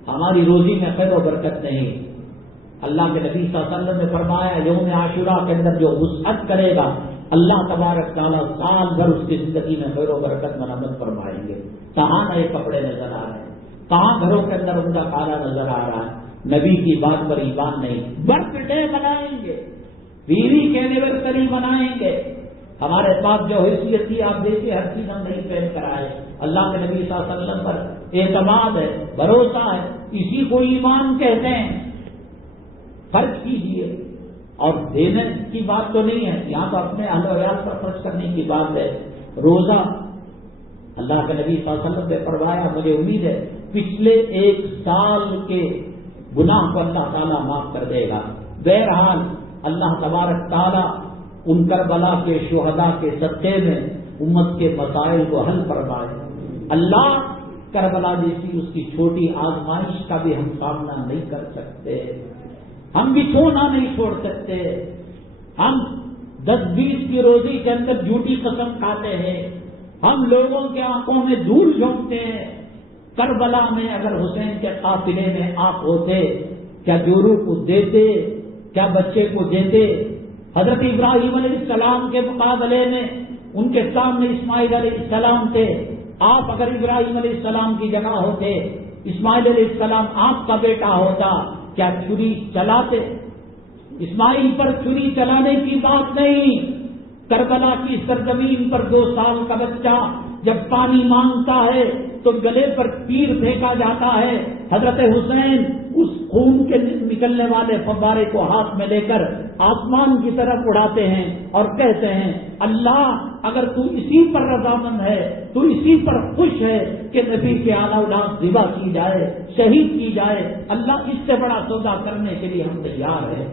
ہماری روزی میں خیر و برکت نہیں. اللہ کے نبی صلی اللہ علیہ وسلم نے فرمایا یوم عاشورہ کے اندر جو وسعت کرے گا اللہ تبارک تعالیٰ سال بھر اس کی زندگی میں خیر و برکت مرمت فرمائیں گے. کہاں نئے کپڑے نظر آ رہے ہیں, کہاں گھروں کے اندر ان کا کھانا نظر آ رہا ہے. نبی کی بات پر ایمان نہیں. برتھ ڈے منائیں گے, بیوی کے اینیورسری منائیں گے. ہمارے پاس جو حیثیت تھی آپ دیکھیے, ہر چیز ہم نہیں پہن کر آئے. اللہ کے نبی صلی اللہ علیہ وسلم پر اعتماد ہے, بھروسہ ہے, اسی کو ایمان کہتے ہیں. خرچ کیجیے, اور دینے کی بات تو نہیں ہے یہاں, تو اپنے اہل و عیال پر خرچ کرنے کی بات ہے. روزہ اللہ کے نبی صلی اللہ علیہ وسلم نے فرمایا, مجھے امید ہے پچھلے 1 سال کے گناہ کو اللہ تعالیٰ معاف کر دے گا. بہرحال اللہ تبارک تعالیٰ ان کربلا کے شہداء کے صدقے میں امت کے مسائل کو حل فرمائے. اللہ کربلا جیسی اس کی چھوٹی آزمائش کا بھی ہم سامنا نہیں کر سکتے, ہم بچھونا نہیں چھوڑ سکتے. ہم 10-20 کی روزی کے اندر جھوٹی قسم کھاتے ہیں, ہم لوگوں کے آنکھوں میں دھول جھونکتے ہیں. کربلا میں اگر حسین کے قافلے میں آپ ہوتے, کیا جورو کو دیتے, کیا بچے کو دیتے؟ حضرت ابراہیم علیہ السلام کے مقابلے میں ان کے سامنے اسماعیل علیہ السلام تھے. آپ اگر ابراہیم علیہ السلام کی جگہ ہوتے, اسماعیل علیہ السلام آپ کا بیٹا ہوتا, کیا چھری چلاتے؟ اسماعیل پر چھری چلانے کی بات نہیں. کربلا کی سرزمین پر 2 سال کا بچہ جب پانی مانگتا ہے تو گلے پر تیر پھینکا جاتا ہے. حضرت حسین اس خون کے نکلنے والے فوارے کو ہاتھ میں لے کر آسمان کی طرف اڑاتے ہیں اور کہتے ہیں, اللہ اگر تو اسی پر رضامند ہے, تو اسی پر خوش ہے کہ نبی کے اعلیٰ اولاد ذبح کی جائے, شہید کی جائے, اللہ اس سے بڑا سودا کرنے کے لیے ہم تیار ہیں.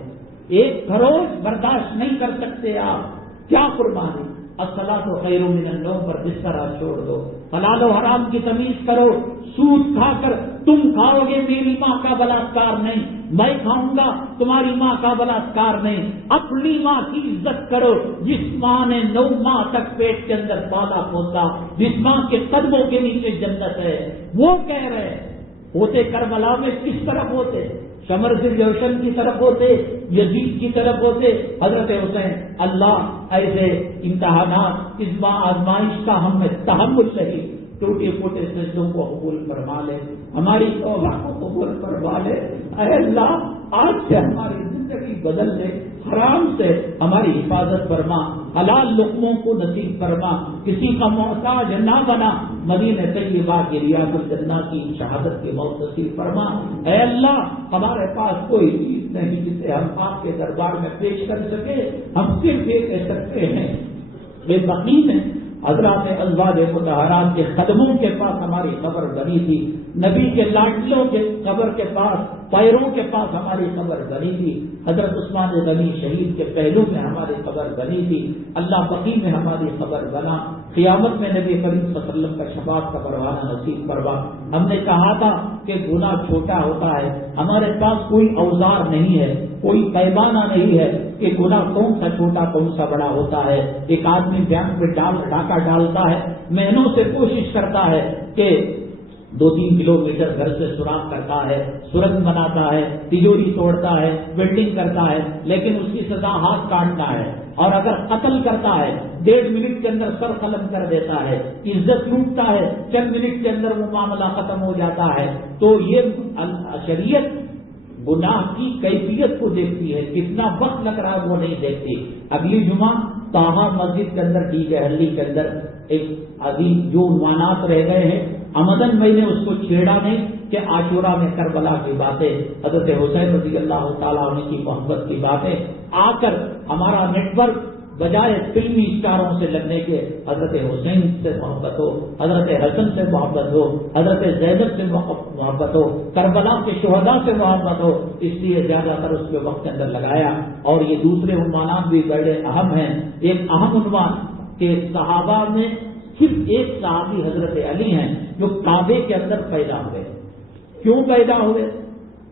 1 خروش برداشت نہیں کر سکتے آپ, کیا قربانی؟ الصلاۃ خیر من النوم پر بستر چھوڑ دو, حلال و حرام کی تمیز کرو. سود کھا کر تم کھاؤ گے, میری ماں کا بلاత్కాر نہیں, میں کھاؤں گا تمہاری ماں کا بلاత్కాر نہیں. اپنی ماں کی عزت کرو جس ماں نے 9 ماہ تک پیٹ کے اندر پالا پوسا, جس ماں کے قدموں کے نیچے جنت ہے. وہ کہہ رہے ہوتے کربلا میں کس طرف ہوتے؟ شمر سے جوشن کی طرف ہوتے, یزید کی طرف ہوتے, حضرت حسین. اللہ ایسے امتحانات, اس آزمائش کا ہم میں تحمل نہیں, ٹوٹے پھوٹے سجدوں کو قبول فرما لے, ہماری توبہ کو قبول فرما لے. اے اللہ آج سے ہماری زندگی بدل دے, حرام سے ہماری حفاظت فرما, حلال لقموں کو نصیب فرما, کسی کا محتاج نہ بنا. مدینہ طیبہ کی ریاض الجنہ کی شہادت کی موت نصیب فرما. اے اللہ ہمارے پاس کوئی چیز نہیں جسے ہم آپ کے دربار میں پیش کر سکے, ہم صرف یہ کہہ سکتے ہیں بے بقی میں حضرات ازواج مطہرات کے قدموں کے پاس ہماری قبر بنی تھی, نبی کے لاڈلوں کے قبر کے پاس, پیروں کے پاس ہماری قبر بنی تھی. حضرت عثمان غنی شہید کے پہلو میں ہماری قبر بنی تھی. اللہ بقی میں ہماری قبر بنا. قیامت میں نبی کریم صلی اللہ علیہ وسلم کا شفاعت کا پروانہ نصیب فرما. ہم نے کہا تھا کہ گناہ چھوٹا ہوتا ہے, ہمارے پاس کوئی اوزار نہیں ہے, کوئی پیمانہ نہیں ہے کہ گناہ کون سا چھوٹا کون سا بڑا ہوتا ہے. ایک آدمی بینک میں ڈاکہ ڈالتا ہے, مہینوں سے کوشش کرتا ہے کہ 2-3 کلومیٹر گھر سے سوراخ کرتا ہے, سرنگ بناتا ہے, تجوری توڑتا ہے, ویلڈنگ کرتا ہے, لیکن اس کی سزا ہاتھ کاٹنا ہے. اور اگر قتل کرتا ہے 1.5 منٹ کے اندر سر قلم کر دیتا ہے, عزت لوٹتا ہے, چند منٹ کے اندر وہ معاملہ ختم ہو جاتا ہے. تو یہ شریعت گناہ کی کیفیت کو دیکھتی ہے, کتنا وقت لگ رہا ہے وہ نہیں دیکھتی. اگلی جمعہ طاہا مسجد کے اندر ڈی جے ہلی کے اندر ایک عظیم جو عنوانات رہ گئے ہیں, عمدن میں نے اس کو چھیڑا نہیں کہ عاشورہ میں کربلا کی باتیں, حضرت حسین رضی اللہ تعالیٰ عنہ کی محبت کی باتیں آ کر ہمارا نیٹ ورک بجائے فلمی اسٹاروں سے لگنے کے حضرت حسین سے محبت ہو, حضرت حسن سے محبت ہو, حضرت زینب سے محبت ہو, کربلا کے شہداء سے محبت ہو. اس لیے زیادہ تر اس کے وقت کے اندر لگایا. اور یہ دوسرے عنوانات بھی بڑے اہم ہیں. ایک اہم عنوان کہ صحابہ میں صرف ایک صحابی حضرت علی ہیں جو کعبے کے اندر پیدا ہوئے. کیوں پیدا ہوئے؟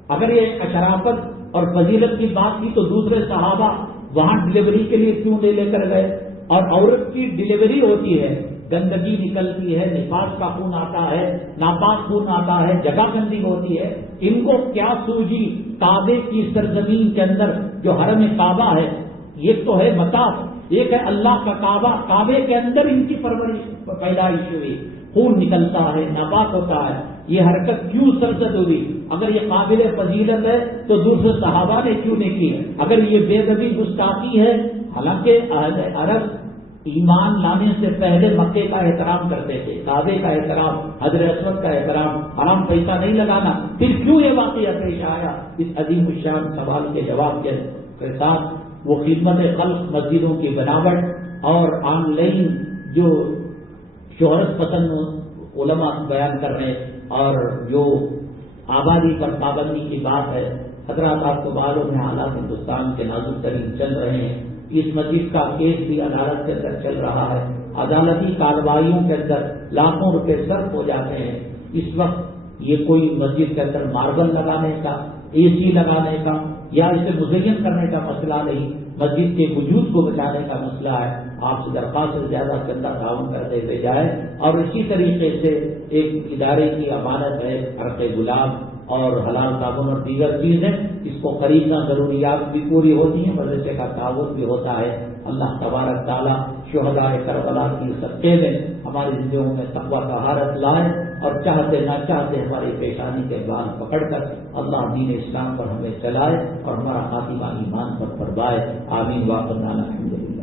اگر یہ اشرافت اور فضیلت کی بات کی تو دوسرے صحابہ وہاں ڈلیوری کے لیے کیوں لے کر گئے؟ اور عورت کی ڈلیوری ہوتی ہے, گندگی نکلتی ہے, نفاس کا خون آتا ہے, ناپاک خون آتا ہے, جگہ گندی ہوتی ہے. ان کو کیا سوجی کعبے کی سرزمین کے اندر جو حرم کعبہ ہے, یہ تو ہے مطاف, ایک ہے اللہ کا کعبہ، کعبے کے اندر ان کی پرورش پیدائش ہوئی، خون نکلتا ہے، نبات ہوتا ہے، یہ حرکت کیوں سرزد ہوئی؟ اگر یہ قابل فضیلت ہے تو دوسرے صحابہ نے کیوں نہیں کی؟ اگر یہ بے ادبی گستاخی ہے، حالانکہ عرب ایمان لانے سے پہلے مکے کا احترام کرتے تھے، کعبے کا احترام، حجر اسود کا احترام، حرام پیسہ نہیں لگانا، پھر کیوں یہ واقعہ پیش آیا؟ اس عظیم الشان سوال کے جواب کے ساتھ وہ خدمت خلق، مسجدوں کی بناوٹ اور آن لائن جو شہرت پسند علماء بیان کر رہے ہیں اور جو آبادی پر پابندی کی بات ہے، حضرات آپ کو معلوم ہے حالات ہندوستان کے نازک ترین چل رہے ہیں۔ اس مسجد کا کیس بھی عدالت کے اندر چل رہا ہے، عدالتی کارروائیوں کے اندر لاکھوں روپے صرف ہو جاتے ہیں۔ اس وقت یہ کوئی مسجد کے اندر ماربل لگانے کا، اے سی لگانے کا یا اسے مزین کرنے کا مسئلہ نہیں، مسجد کے وجود کو بچانے کا مسئلہ ہے۔ آپ سے درخواست سے زیادہ چندہ تعاون کرتے ہوئے جائے، اور اسی طریقے سے ایک ادارے کی امانت ہے عرق گلاب اور حلال صابن اور دیگر چیزیں، اس کو خریدنا، ضروریات بھی پوری ہوتی ہیں، مدرسے کا تعاون بھی ہوتا ہے۔ اللہ تبارک تعالیٰ شہداء کربلا کی صدقے میں ہماری زندگیوں میں تقویٰ طہارت لائے، اور چاہتے نہ چاہتے ہماری پیشانی کے بال پکڑ کر اللہ دین اسلام پر ہمیں چلائے اور ہمارا خاتمہ ایمان پر فرمائے۔ آمین واخر دعوانا الحمدللہ۔